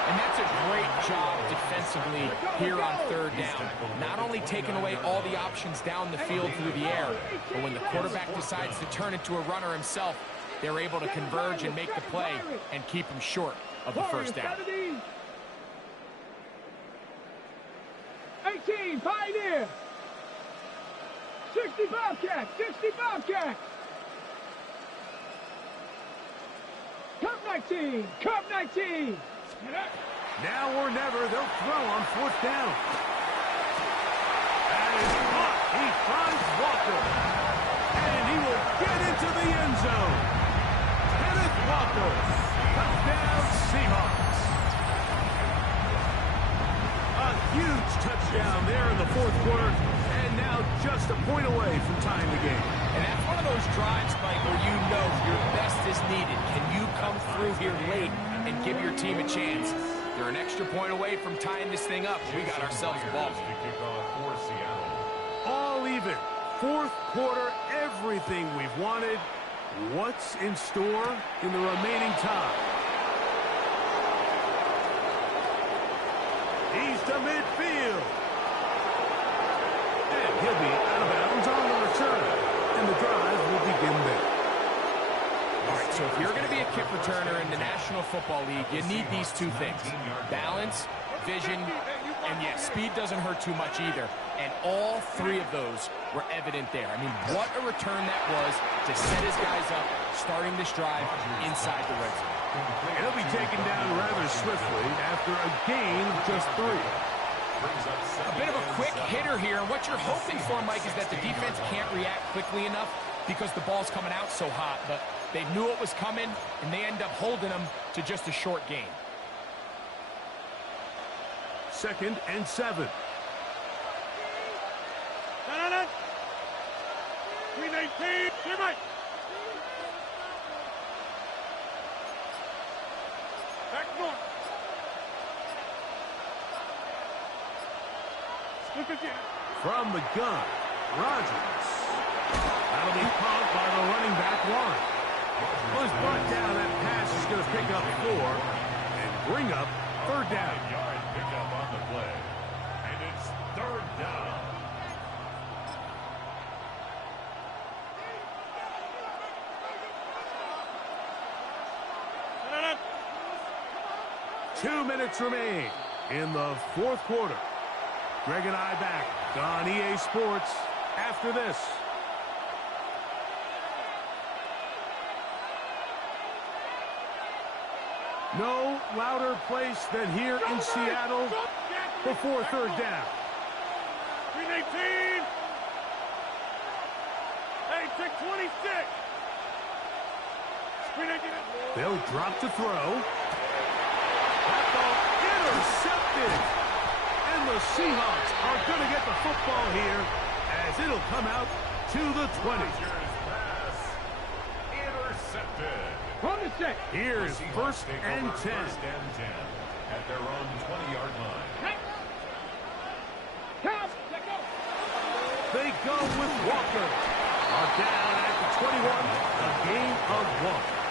And that's a great job defensively here on 3rd down. Not only taking away all the options down the field through the air, but when the quarterback decides to turn into a runner himself, they're able to converge and make the play and keep him short of the 1st down. 18 Pioneer. 60 Bobcat. 60 Bobcat. Cup 19. Cup 19. Now or never, they'll throw on 4th down. And it's caught. He finds Walker. And he will get into the end zone. Kenneth Walker. Touchdown, Seahawks. A huge touchdown there in the 4th quarter. And now just a point away from tying the game. And that's one of those drives, Mike, where you know your best is needed. Can you come through here late and give your team a chance? They're an extra point away from tying this thing up. We got ourselves a ball. All even. Fourth quarter, everything we've wanted. What's in store in the remaining time? He's to midfield. And he'll be out of bounds on the return. And the drive will begin there. All right, so if you're going to be a kick returner in the National Football League, you need these two things. Balance, vision, and yes, speed doesn't hurt too much either. And all three of those were evident there. I mean, what a return that was to set his guys up, starting this drive inside the red zone. And he'll be taken down rather swiftly after a gain of just 3. A bit of a quick hitter here, and what you're hoping for, Mike, is that the defense can't react quickly enough because the ball's coming out so hot, but they knew it was coming, and they end up holding them to just a short gain. 2nd and 7. 319. Clear right. Back north. Split again. From the gun, Rodgers. That'll be caught by the running back line. Well, he's brought down. That pass is going to pick up 4 and bring up 3rd down. Yard picked up on the play. And it's 3rd down. Two minutes remain in the 4th quarter. Greg and I back on EA Sports after this. No louder place than here in Seattle before 3rd down. 319. Hey, take 26. 319. They'll drop to throw. That ball intercepted. And the Seahawks are going to get the football here as it'll come out to the 20. Pass intercepted. From the set. Here's 1st and 10. 1st and 10 at their own 20-yard line. Count. They go with Walker. Are down at the 21. A gain of 1.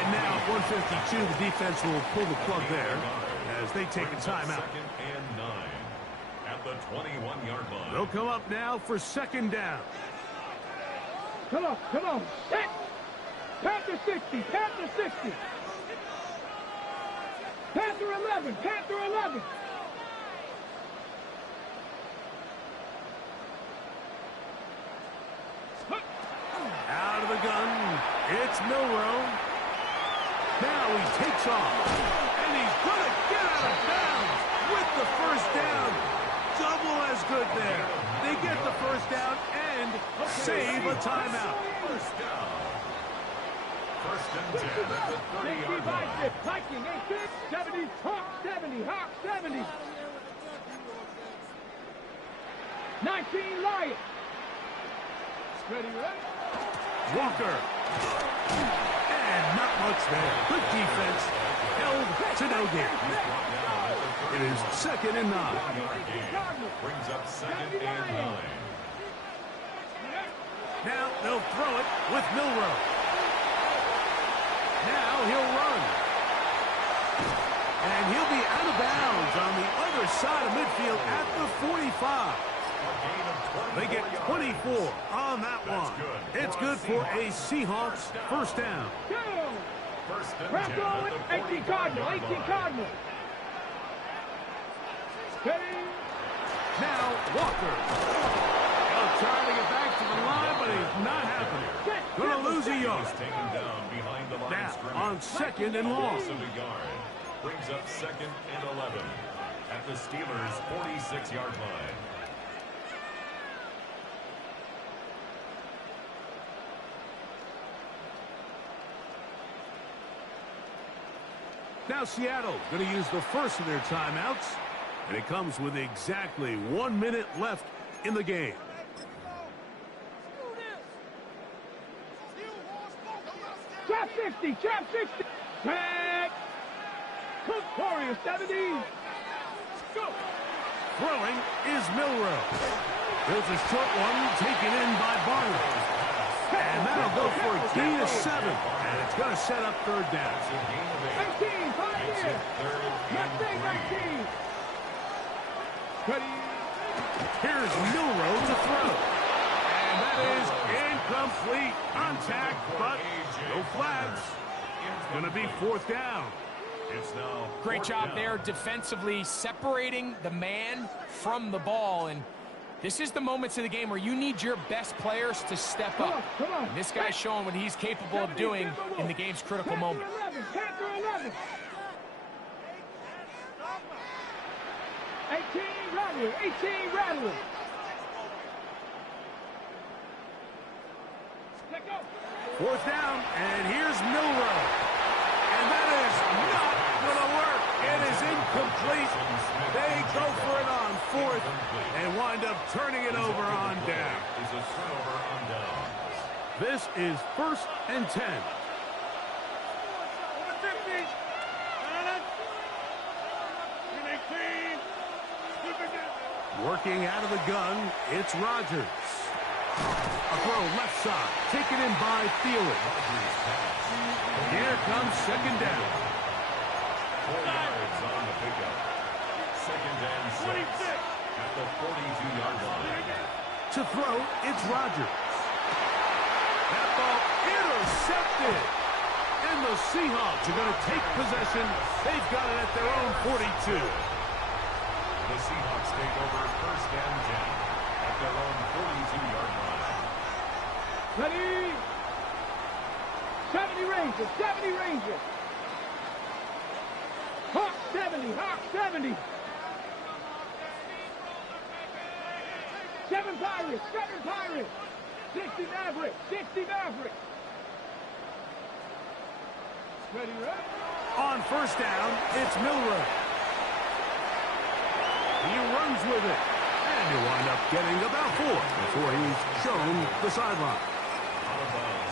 And now at 152, the defense will pull the plug there as they take a timeout. 2nd and 9 at the 21-yard line. They'll come up now for 2nd down. Come on. Set. Panther 60. Panther 60. Panther 11. Panther 11. Out of the gun, it's Milrow. Now he takes off, and he's going to get out of bounds with the 1st down. Double as good there. They get the 1st down and save a timeout. 1st down. 1st and 10 at the 30-yard line. Viking 18. 70. Hawk 70. Hawk 70. 19 Lion. Ready, right? Walker. And not much there. Good defense. Held to no gain. It is 2nd and 9. Brings up 2nd and 9. Now they'll throw it with Milrow. Now he'll run. And he'll be out of bounds on the other side of midfield at the 45. They get 24 on that one. It's good for a Seahawks 1st down. 1st and 10 at the 18 Cardinal. 18 Cardinal. Now Walker. He'll try to get back to the line, but he's not happening. Going to lose a yard. Taken down behind the line Now scrimmage. on 2nd and long. Loss of a yard. Brings up 2nd and 11 at the Steelers' 46-yard line. Now Seattle going to use the first of their timeouts, and it comes with exactly 1 minute left in the game. Trap 60. Trap 60. Back. Cook Warrior 70. Go. Throwing is Milrow. There's a short one taken in by Barner. And that'll go for a gain of 7. And it's going to set up third down. 19, 5 here. Mustang 19. Ready. Here's Milrow to throw. And that is incomplete. Contact, but no flags. It's going to be fourth down. It's now Great job there defensively separating the man from the ball. And this is the moments of the game where you need your best players to step up. Come on. And this guy's showing what he's capable of doing in the game's critical moment. 11. 18 Rattler. 18 Rattler. Let go. Fourth down, and here's Milrow. And that is not going to work. It is incomplete. They go for it on fourth and wind up turning it over on down. is a turnover on down. This is 1st and 10. Working out of the gun, it's Rodgers. A throw left side, taken in by Thielen. Here comes second down. 4 yards on the pickup. Second and 6 at the 42-yard line. To throw, it's Rodgers. That ball intercepted. And the Seahawks are going to take possession. They've got it at their own 42. The Seahawks take over 1st and 10 at their own 42-yard line. Ready. 70 Rangers. 70 Rangers. Hawk 70. Hawk 70. 7 Pirates. 7 Pirates. 60 Mavericks. 60 Mavericks. Ready, ready. On first down, it's Milrow. He runs with it. And he'll wind up getting about 4 before he's shown the sideline.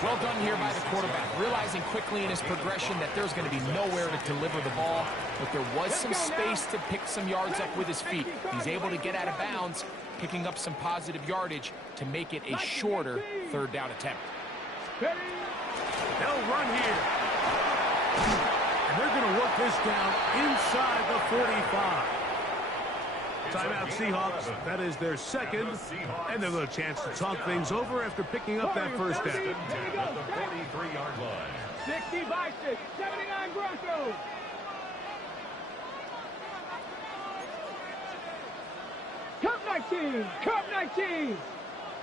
Well done here by the quarterback, realizing quickly in his progression that there's going to be nowhere to deliver the ball, but there was some space to pick some yards up with his feet. He's able to get out of bounds, picking up some positive yardage to make it a shorter third down attempt. They'll run here. And they're going to work this down inside the 45. Timeout Seahawks. That is their second. And they'll have a chance to talk things over after picking up that first down. At the 43-yard line. 60 Vikings. 79 Broncos. Cup 19. Cup 19.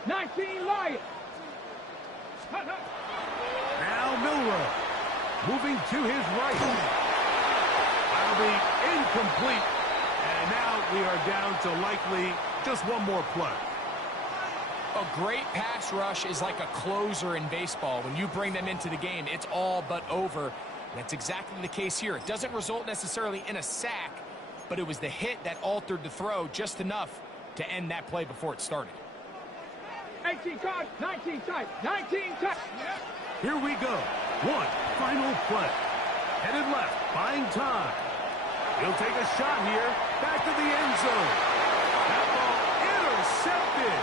19 Lions. Now Milrow moving to his right. That'll be incomplete. And now we are down to likely just one more play. A great pass rush is like a closer in baseball. When you bring them into the game, it's all but over. And that's exactly the case here. It doesn't result necessarily in a sack, but it was the hit that altered the throw just enough to end that play before it started. 18 cards, 19 tight, 19 tight. Here we go. One final play. Headed left, buying time. He'll take a shot here. Back to the end zone. That ball intercepted.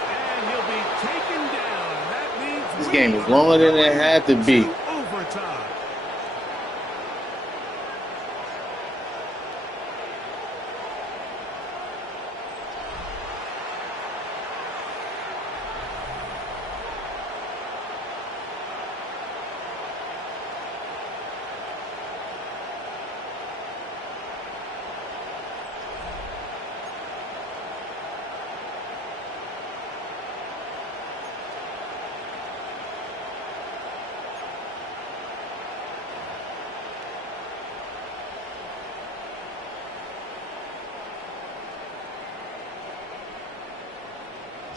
And he'll be taken down. That means This game is longer than it had to be. overtime.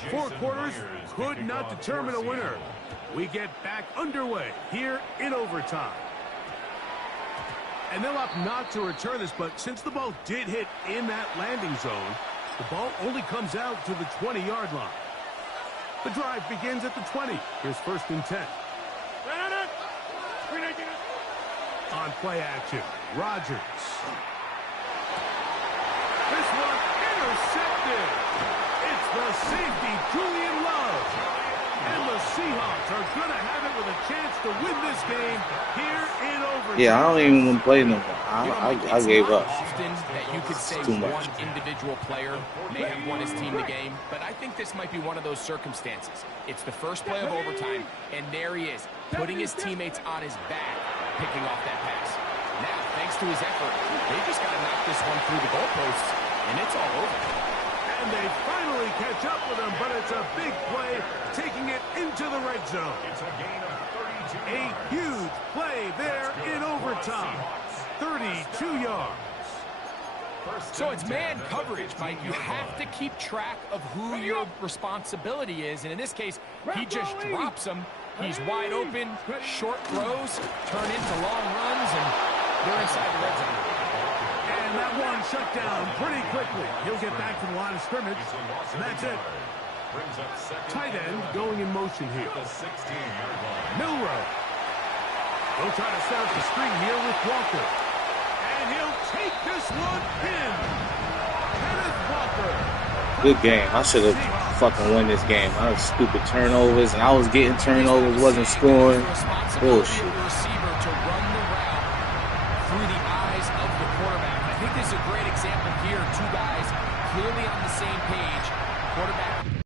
Four quarters could not determine a winner. We get back underway here in overtime. And they'll opt not to return this, but since the ball did hit in that landing zone, the ball only comes out to the 20-yard line. The drive begins at the 20. Here's 1st and 10. On play action, Rodgers. This one intercepted. It's the safety, Julian Love. And the Seahawks are going to have it with a chance to win this game here in overtime. Yeah, I don't even want to play no more. I gave up. Often that you could say one individual player may have won his team the game, but I think this might be one of those circumstances. It's the first play of overtime, and there he is, putting his teammates on his back, picking off that pass. Now, thanks to his effort, they just got to knock this one through the goalposts, and it's all over. And they finally catch up with him, but it's a big play, taking it into the red zone. It's a gain of 32 A yards. huge play there in overtime. 32 yards. So it's man coverage, Mike. You have to keep track of who your responsibility is, and in this case, he just drops him. He's wide open, short throws, turn into long runs, and they're inside the red zone. And that one shut down pretty quickly. He'll get back to the line of scrimmage, and that's it. Tight end going in motion here. Milrow. They'll try to set up the screen here with Walker. And he'll take this one in. Kenneth Walker. Good game. I should have fucking won this game. I had stupid turnovers, and I was getting turnovers, wasn't scoring. Bullshit. The receiver to run the route through the eyes of the quarterback. I think this is a great example here. Two guys clearly on the same page. Quarterback